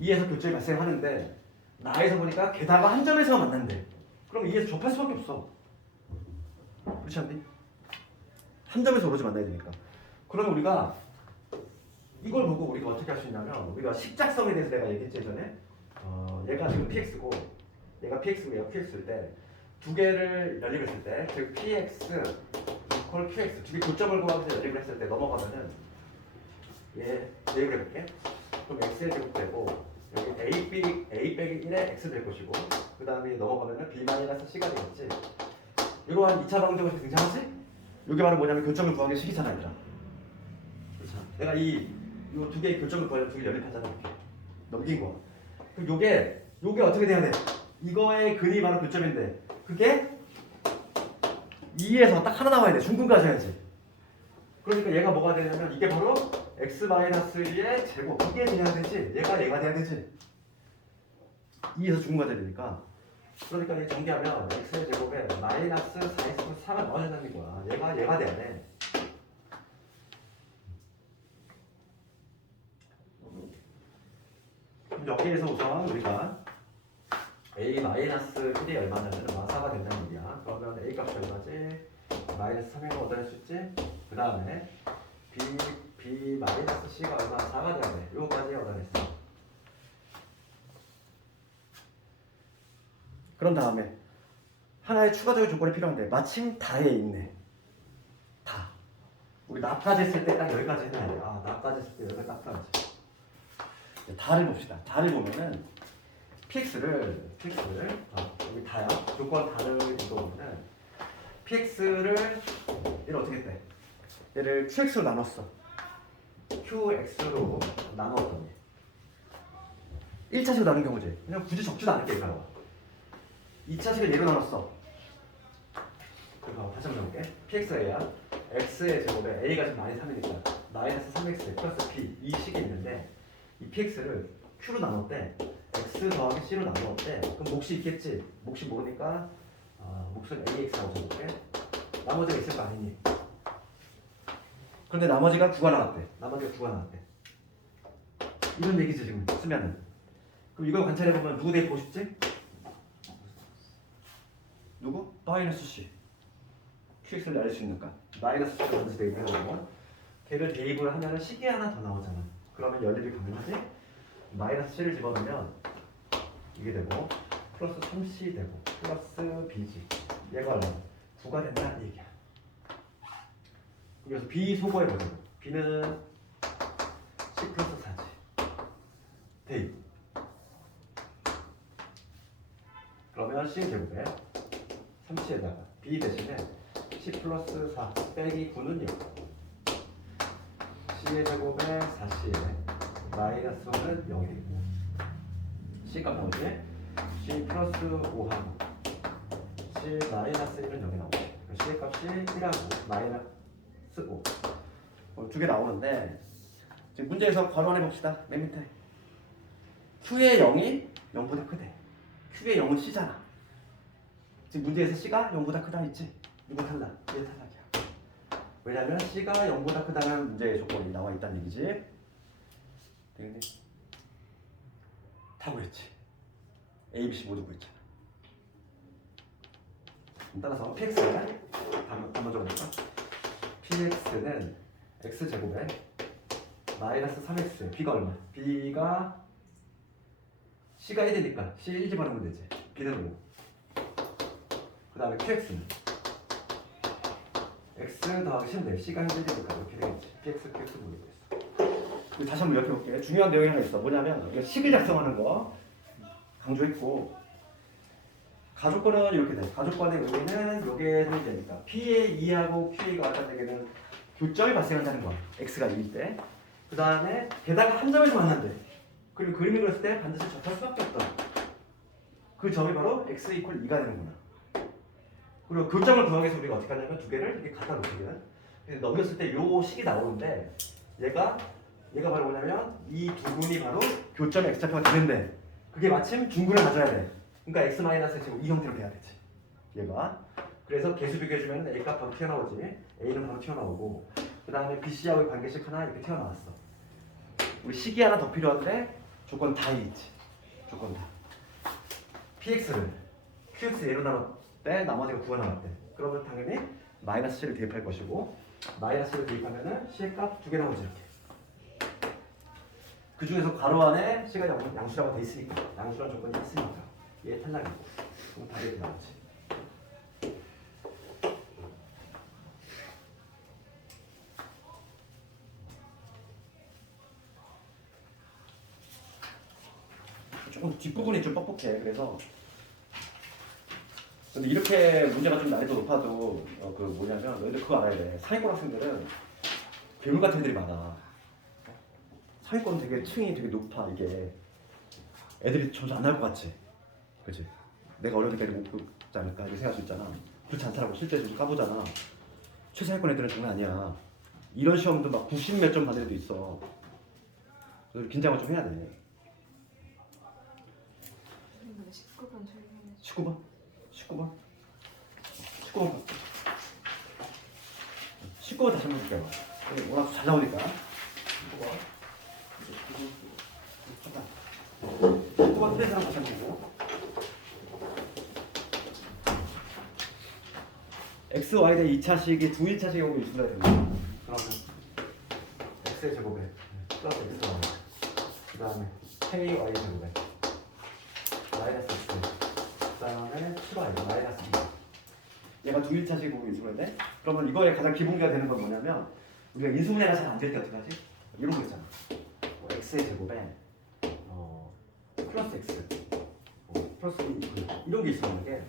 2에서 교점이 발생하는데 나에서 보니까 게다가 한 점에서 만난대. 그럼 2에서 접할 수밖에 없어. 그렇지 않니? 한 점에서 오로지 만나야 되니까. 그러면 우리가 이걸 보고 우리가 어떻게 할 수 있냐면 우리가 식작성에 대해서 내가 얘기했지 예전에. 얘가 지금 px고 얘가 px고 얘가 qx일 때 두 개를 연립을 했을 때 즉 px equal qx 두 개 교점을 구하면서 연립을 했을 때 넘어가면은 얘 대입을 해볼게. 그럼 x의 제곱되고 여기 a 빼기 1의 x 될 것이고 그 다음에 넘어가면은 b-c가 되겠지. 이러한 2차 방정식이 등장하지? 이게 바로 뭐냐면 교점을 구하기 식이잖아 얘들아. 그렇죠? 내가 이 두 개의 교점을 구하려면 두 개 연립하잖아. 이렇게 넘긴 거야. 그럼 요게 어떻게 돼야 돼? 이거의 근이 바로 교점인데 그게 2에서 딱 하나 나와야 돼. 중근까지 해야지. 그러니까 얘가 뭐가 되냐면 이게 바로 x-1의 제곱 이게 돼야 되지. 얘가 돼야 되지. 2에서 중근까지 해야 되니까. 그러니까 이 전개하면 x의 제곱에 마이너스 4x 4가 넣어야 된다는 거야. 얘가 돼야 돼. 그럼 여기에서 우선 우리가 a-1이 얼마냐면 4가 된다는 얘기야. 그러면 a 값이 얼마지? 마이너스 3이면 얻어낼 수 있지? 그 다음에 b-c가 얼마? 4가 돼야 돼. 요거까지 얻어냈어. 그런 다음에 하나의 추가적인 조건이 필요한데 마침 다에 있네. 다. 우리 나까지 했을 때 딱 여기까지 해야 돼. 나까지 했을 때 여기까지 딱 들어가지. 다를 봅시다. 다를 보면은 px를 여기 다야. 조건 다를 이거보면 px를 얘를 어떻게 했대? 얘를 qx로 나눴어. qx로 나누었더니 1차식으로 나눈 경우지. 그냥 굳이 적지도 않을게 이거. 2차식을 얘로 나눴어. 그럼 다시 한번 해볼게. px가 얘야. x의 제곱에 a가 지금 마이너스 3이니까 마이너스 3x 플러스 b 이 식이 있는데 이 px를 q로 나눴대. x 더하기 c로 나눴대. 그럼 몫이 있겠지. 몫이 모르니까 몫은 ax라고 적을게. 나머지가 있을 거 아니니. 그런데 나머지가 9가 나왔대. 나머지가 9가 나왔대. 이런 얘기지 지금 쓰면은. 그럼 이걸 관찰해보면 누구 대입하고 싶지? 누구? 마이너스 c. qx를 내릴 수 있는가? 마이너스 c를 먼저 대입을 해보면 걔를 대입을 하면은 식이 하나 더 나오잖아. 그러면 연립이 가능하지? 마이너스 c를 집어넣으면 이게 되고 플러스 3c 되고 플러스 b지. 얘가 얼마? 9가 된다 이 얘기야. 그래서 b 소거해보자. b는 10 플러스 4지. 대입. 그러면 c 제곱에 3c에다가 b 대신에 10 플러스 4 빼기 9는 0. c의 제곱에 4c에 마이너스 1은 0이 되고 c 값 나오지? c 플러스 5하고 c 마이너스 1은 0이 나오고 c 값이 1하고 마이너스 5 두 개 나오는데 지금 문제에서 괄호 안에 봅시다. 맨 밑에 q의 0이 0보다 크대. q의 0은 c잖아. 지금 문제에서 c가 0보다 크다 했지? 이거 탈락. 얘 탈락이야. 왜냐면 c가 0보다 크다는 문제의 조건이 나와 있다는 얘기지. 되겠니? 다 구했지. A, B, C 모두 구했잖아. 따라서 px는 한번 적어볼까? px는 x제곱에 마이너스 3x b가 얼마? b가 c가 1이니까 c 1 집어넣으면 되지. b는 5. 그 다음에 qx는 x 더하기 10인데 c가 1이니까 이렇게 되겠지. px, qx 모르겠어. 다시 한번 기억해볼게. 중요한 내용이 하나 있어. 뭐냐면 우리가 식을 작성하는 거 강조했고 가족권은 이렇게 돼. 가족권의 의미는 요게 되니까 p의 2하고 q가 얼마 되게는 교점이 발생한다는 거야. x가 2일 때. 그 다음에 게다가 한 점에서 만난대. 그리고 그림을 그렸을 때 반드시 접할 수밖에 없다. 그 점이 바로 x 이퀄 2가 되는구나. 그리고 교점을 구하기 위해서 우리가 어떻게 하냐면 두 개를 이렇게 갖다 놓거든. 넘겼을 때 요 식이 나오는데 얘가 바로 뭐냐면 이 두 분이 바로 교점의 x좌표가 되는데 그게 마침 중근을 가져야 돼. 그러니까 x 마이너스 지금 이 형태로 돼야 되지. 얘가. 그래서 개수 비교해주면 a가 바로 튀어나오지. a는 바로 튀어나오고 그 다음에 bc하고의 관계식 하나 이렇게 튀어나왔어. 우리 식이 하나 더 필요한데 조건 다 있지. 조건 다. px를 qx 예로 나눴대. 나머지가 9가 나왔대. 그러면 당연히 마이너스 c를 대입할 것이고 마이너스 c를 대입하면은 c의 값 두 개 나오지 이렇게. 그 중에서 괄호 안에 c가 양수라고 돼 있으니까 양수란 조건이 있으니까 얘 탈락이고 그럼 답이 이렇게 나오지. 조금 뒷부분이 좀 뻑뻑해. 그래서 근데 이렇게 문제가 좀 난이도 높아도 그 뭐냐면 너희들 그거 알아야 돼. 상위권 학생들은 괴물 같은 애들이 많아. 상위권 되게 층이 되게 높아. 이게 애들이 점수 안 나올 것 같지? 그치? 내가 어려우니까 못 보지 않을까 이렇게 생각할 수 있잖아. 그렇지 않더라고. 실제 좀 까보잖아. 최상위권 애들은 장난 아니야. 이런 시험도 막 90 몇 점 받는 애도 있어. 그래서 긴장을 좀 해야 돼. 19번 설명해. 19번? 19번? 19번 19번 다시 한번 볼게요. 워낙 잘 나오니까 19번 틀린 사람 다시 한번 보고 x, y 대 2차식이 두 1차식의 경우 일수가 됩니다. 그러면 x의 제곱에 플러스 x y 그 다음에 k, y 제곱에 마이너스 x 그 다음에 7y 마이너스 2 얘가 두 1차식의 경우 일수인데 그러면 이거의 가장 기본기가 되는 건 뭐냐면 우리가 인수분해가 잘 안 될 때 어떻게 하지? 이런 거 있잖아. 뭐 x의 제곱에 플러스 x 플러스 2 이런 게 있었는 게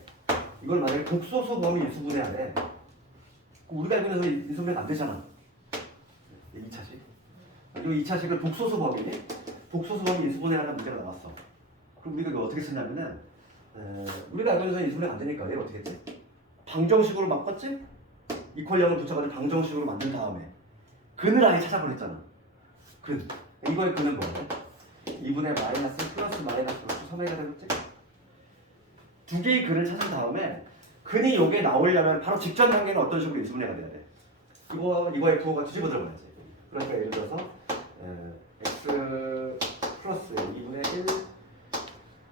이걸 만약에 복소수 범위 인수분해야 돼. 우리가 알고 있는 인수분해가 안 되잖아. 2차식. 그리고 2차식을 복소수 범위 인수분해하는 문제가 나왔어. 그럼 우리가 이거 어떻게 쓰냐면은 우리가 알고 있는 인수분해가 안 되니까 얘가 어떻게 했지? 방정식으로 바꿨지? 이퀄 0을 붙여가지고 방정식으로 만든 다음에 근을 아예 찾아보냈잖아. 근. 이거의 근은 뭐예요? 2분의 마이너스 플러스 마이너스 루트 3a가 되겠지? 두 개의 근을 찾은 다음에 근이 요게 나오려면 바로 직전 단계는 어떤 식으로 인수분해가 돼야 돼? 이거의 부호가 뒤집어 들어가야지. 그러니까 예를 들어서 x 플러스 2분의 1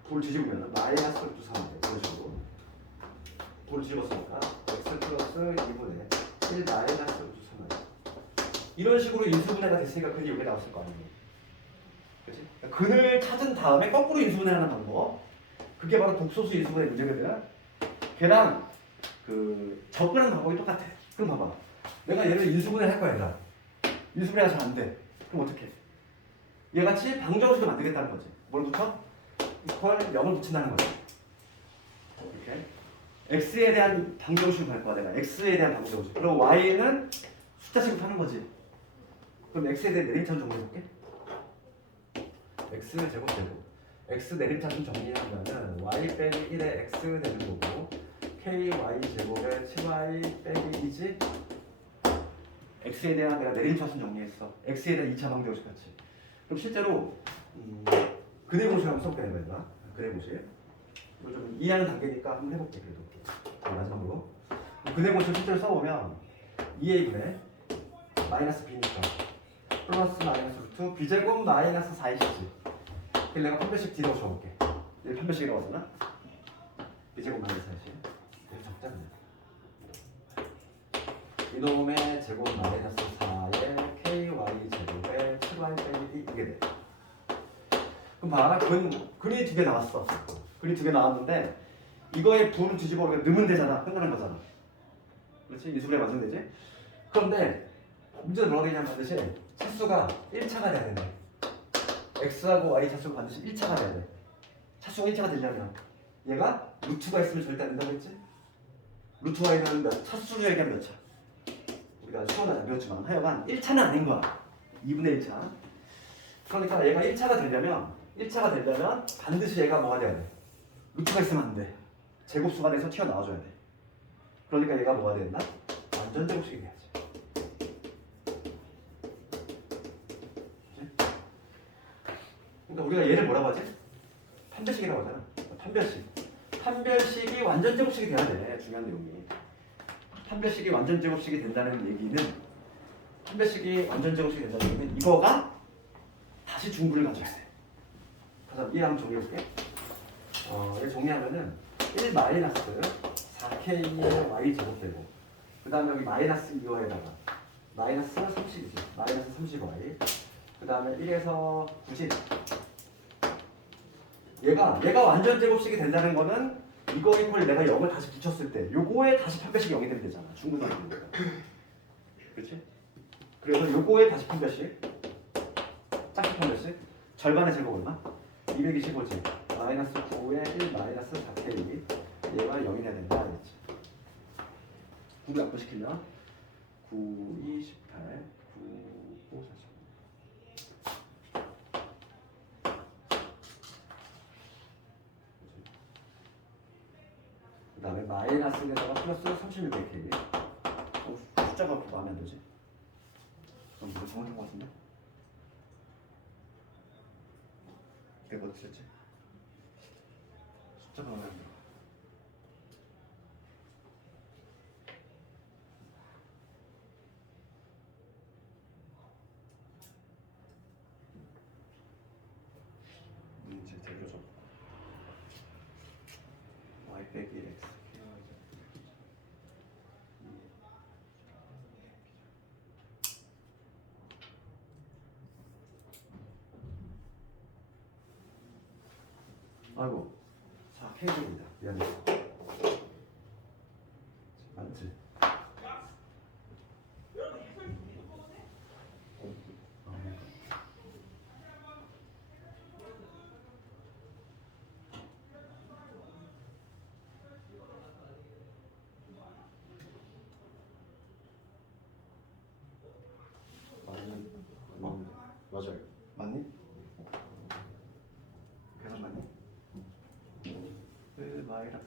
부를 뒤집으면 마이너스 루트 3이 돼. 이런 식으로. 부를 뒤집었으니까 x 플러스 2분의 1 마이너스 루트 3이 이런 식으로 인수분해가 됐으니까 근이 여기 나왔을 거 아니에요. 그렇지? 근을 찾은 다음에 거꾸로 인수분해하는 방법. 그게 바로 복소수 인수분해 문제거든. 걔랑 그 접근하는 방법이 똑같아. 그럼 봐봐. 내가 얘를 인수분해 할 거야, 얘가. 인수분해가 잘 안 돼. 그럼 어떻게? 얘같이 방정식을 만들겠다는 거지. 뭘 붙여? 이퀄 0을 붙인다는 거지. 이렇게. x에 대한 방정식을 갈 거야, 내가. x에 대한 방정식. 그리고 y는 숫자 취급하는 거지. 그럼 x에 대해 내림차순 정리해볼게. x 제곱 제곱. x 내림차순 정리하면은 y 빼기 1에 x 되는 거고 ky 제곱에 7y 빼기 2지. x에 대한 내가 내림차순 정리했어. x에 대한 2차 방정식 같이. 그럼 실제로 근의 공식 한번 써볼게 내가. 근의 공식. 이거 좀 이해하는 단계니까 한번 해볼게 그래도. 마지막으로. 근의 공식 실제로 써보면 2a분의 마이너스 b니까 플러스 마이너스 루트 b제곱 마이너스 4이지. 그래서 내가 판별식 뒤로 적어볼게. 여기 판별식이라고 하잖아. b제곱 마이너스 4이 여기 적자 그냥. 이놈의 제곱 마이너스 4에 ky 제곱에 7y 빼기 이게 돼. 그럼 봐. 근이 두 개 나왔어. 근이 두 개 나왔는데 이거에 부를 뒤집어 우리가 넣으면 되잖아. 끝나는 거잖아. 그렇지? 인수분해 완성되지? 그런데 문제는 뭐라고 되냐면 반드시 차수가 1차가 돼야 된대. x하고 y 차수가 반드시 1차가 돼야 돼. 차수가 1차가 되려면 얘가 루트가 있으면 절대 안 된다고 했지? 루트 y는 차수로 얘기하면 몇 차? 우리가 수업을 안 배웠지만 하여간 1차는 아닌 거야. 2분의 1차. 그러니까 얘가 1차가 되려면 반드시 얘가 뭐가 돼야 돼? 루트가 있으면 안 돼. 제곱수가 돼서 튀어나와줘야 돼. 그러니까 얘가 뭐가 된다? 완전 제곱식이 돼야지. 그러니까 우리가 얘를 뭐라고 하지? 판별식이라고 하잖아. 판별식. 판별식이 완전 제곱식이 돼야 돼. 중요한 내용이. 판별식이 완전 제곱식이 된다는 얘기는 판별식이 완전 제곱식이 된다는 얘기는 이거가 다시 중부를 가져야 돼. 그래서 이 한번 정리해볼게. 이거 정리하면은 1 마이너스 4k의 y 제곱되고 그 다음에 여기 마이너스 2호에다가 마이너스 30이지. 마이너스 30y 그 다음에 1에서 9지. 얘가 완전 제곱식이 된다는 거는 이거 이퀄 내가 0을 다시 붙였을 때 요거에 다시 판별식이 0이 되면 되잖아. 중구상이니까. 그렇지? 그래서 요거에 다시 판별식 짝짓 판별식 절반의 제곱 얼마? 225지. 마이너스 9에 1 마이너스 4k 얘가 0이 돼야 된다 알겠지? 9를 약분시키면 9, 2, 18, 9, 5, 40. 그 다음에 마이너스에다가 플러스 36K. 숫자가 그렇게 마음에 안 들지? 그럼 이거 정확한 것 같은데? 내가 어떻게 썼지? 숫자가 마음에 안 들어. 이제 제대로 줘. y 빼기 x. 아이고, 4K입니다. 미안해. 맞지? 맞아요. 맞니? 계산 맞니? 마이너스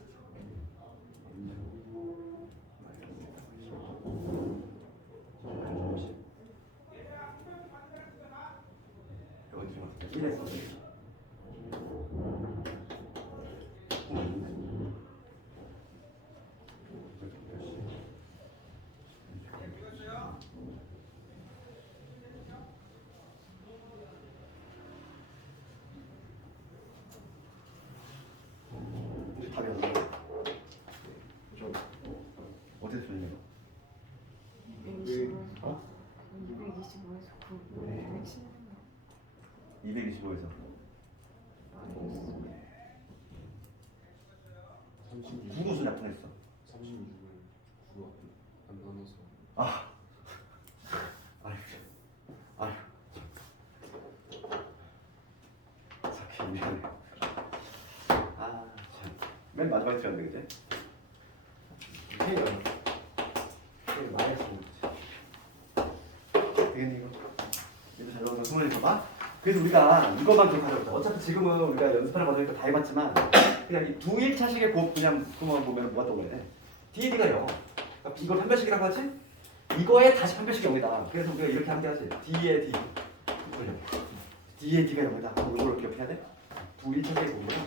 답이 안 나와. 어떻게 풀리냐? 225에서 어? 225에서 9, 네. 110. 225에서 36. 누구 수냐 보냈어? 36을 9가 안 나눠서. 아, 아유, 아유, 참 미안해. 아, 참. 맨 마지막에 찍었는데 그지? 이게 많이 했어. 되겠니 이거? 이거 잘 나오면 손을 봐봐. 그래서 우리가 이것만 기억하자. 어차피 지금은 우리가 연습하는 과정에서 다 해봤지만 그냥 이 두 1차식의 곱 그냥 그만 보면 뭐가 떠오르네. DAD가 0. 그러니까 이걸 판별식이라고 하지? 이거에 다시 판별식이 0이다. 그래서 우리가 이렇게 함께하지. D의 D. D의 D가 0이다. 그럼 이걸 기억해야 돼? 두 1차식의 곱이다.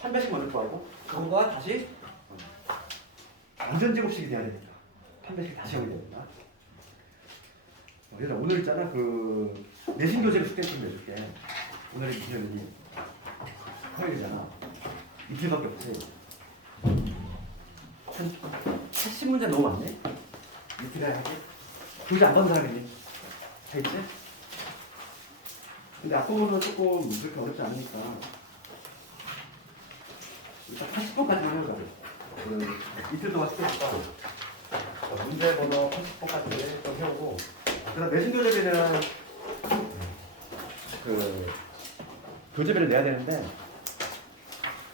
판별식 먼저 구하고 그거가 다시 완전 제곱식이 돼야 됩니다. 판별식이 다시 0이 됩니다. 그래서 오늘 있잖아 그 내신 교재를 숙제 좀 내줄게. 오늘의 기준이 화요일이잖아. 이틀밖에 없지. 한 80문제 너무 많네. 이틀에 하지. 교재 안 받은 사람 있니? 다 있지? 근데 앞부분은 조금 그렇게 어렵지 않으니까 일단 80번까지만 해보자. 이틀 동안 숙제 했다. 문제 번호 80번까지 좀 해오고 그다음 내신 교재비는 그 교재비를 내야 되는데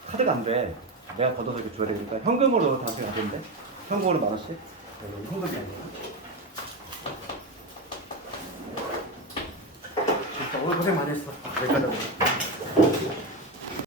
카드가 안 돼. 내가 걷어서 이렇게 줘야 되니까 현금으로 다한테 가는데 현금으로 10,000원씩. 현금이 아니라. 진짜 오늘 고생 많이 했어. 여기까지 하고.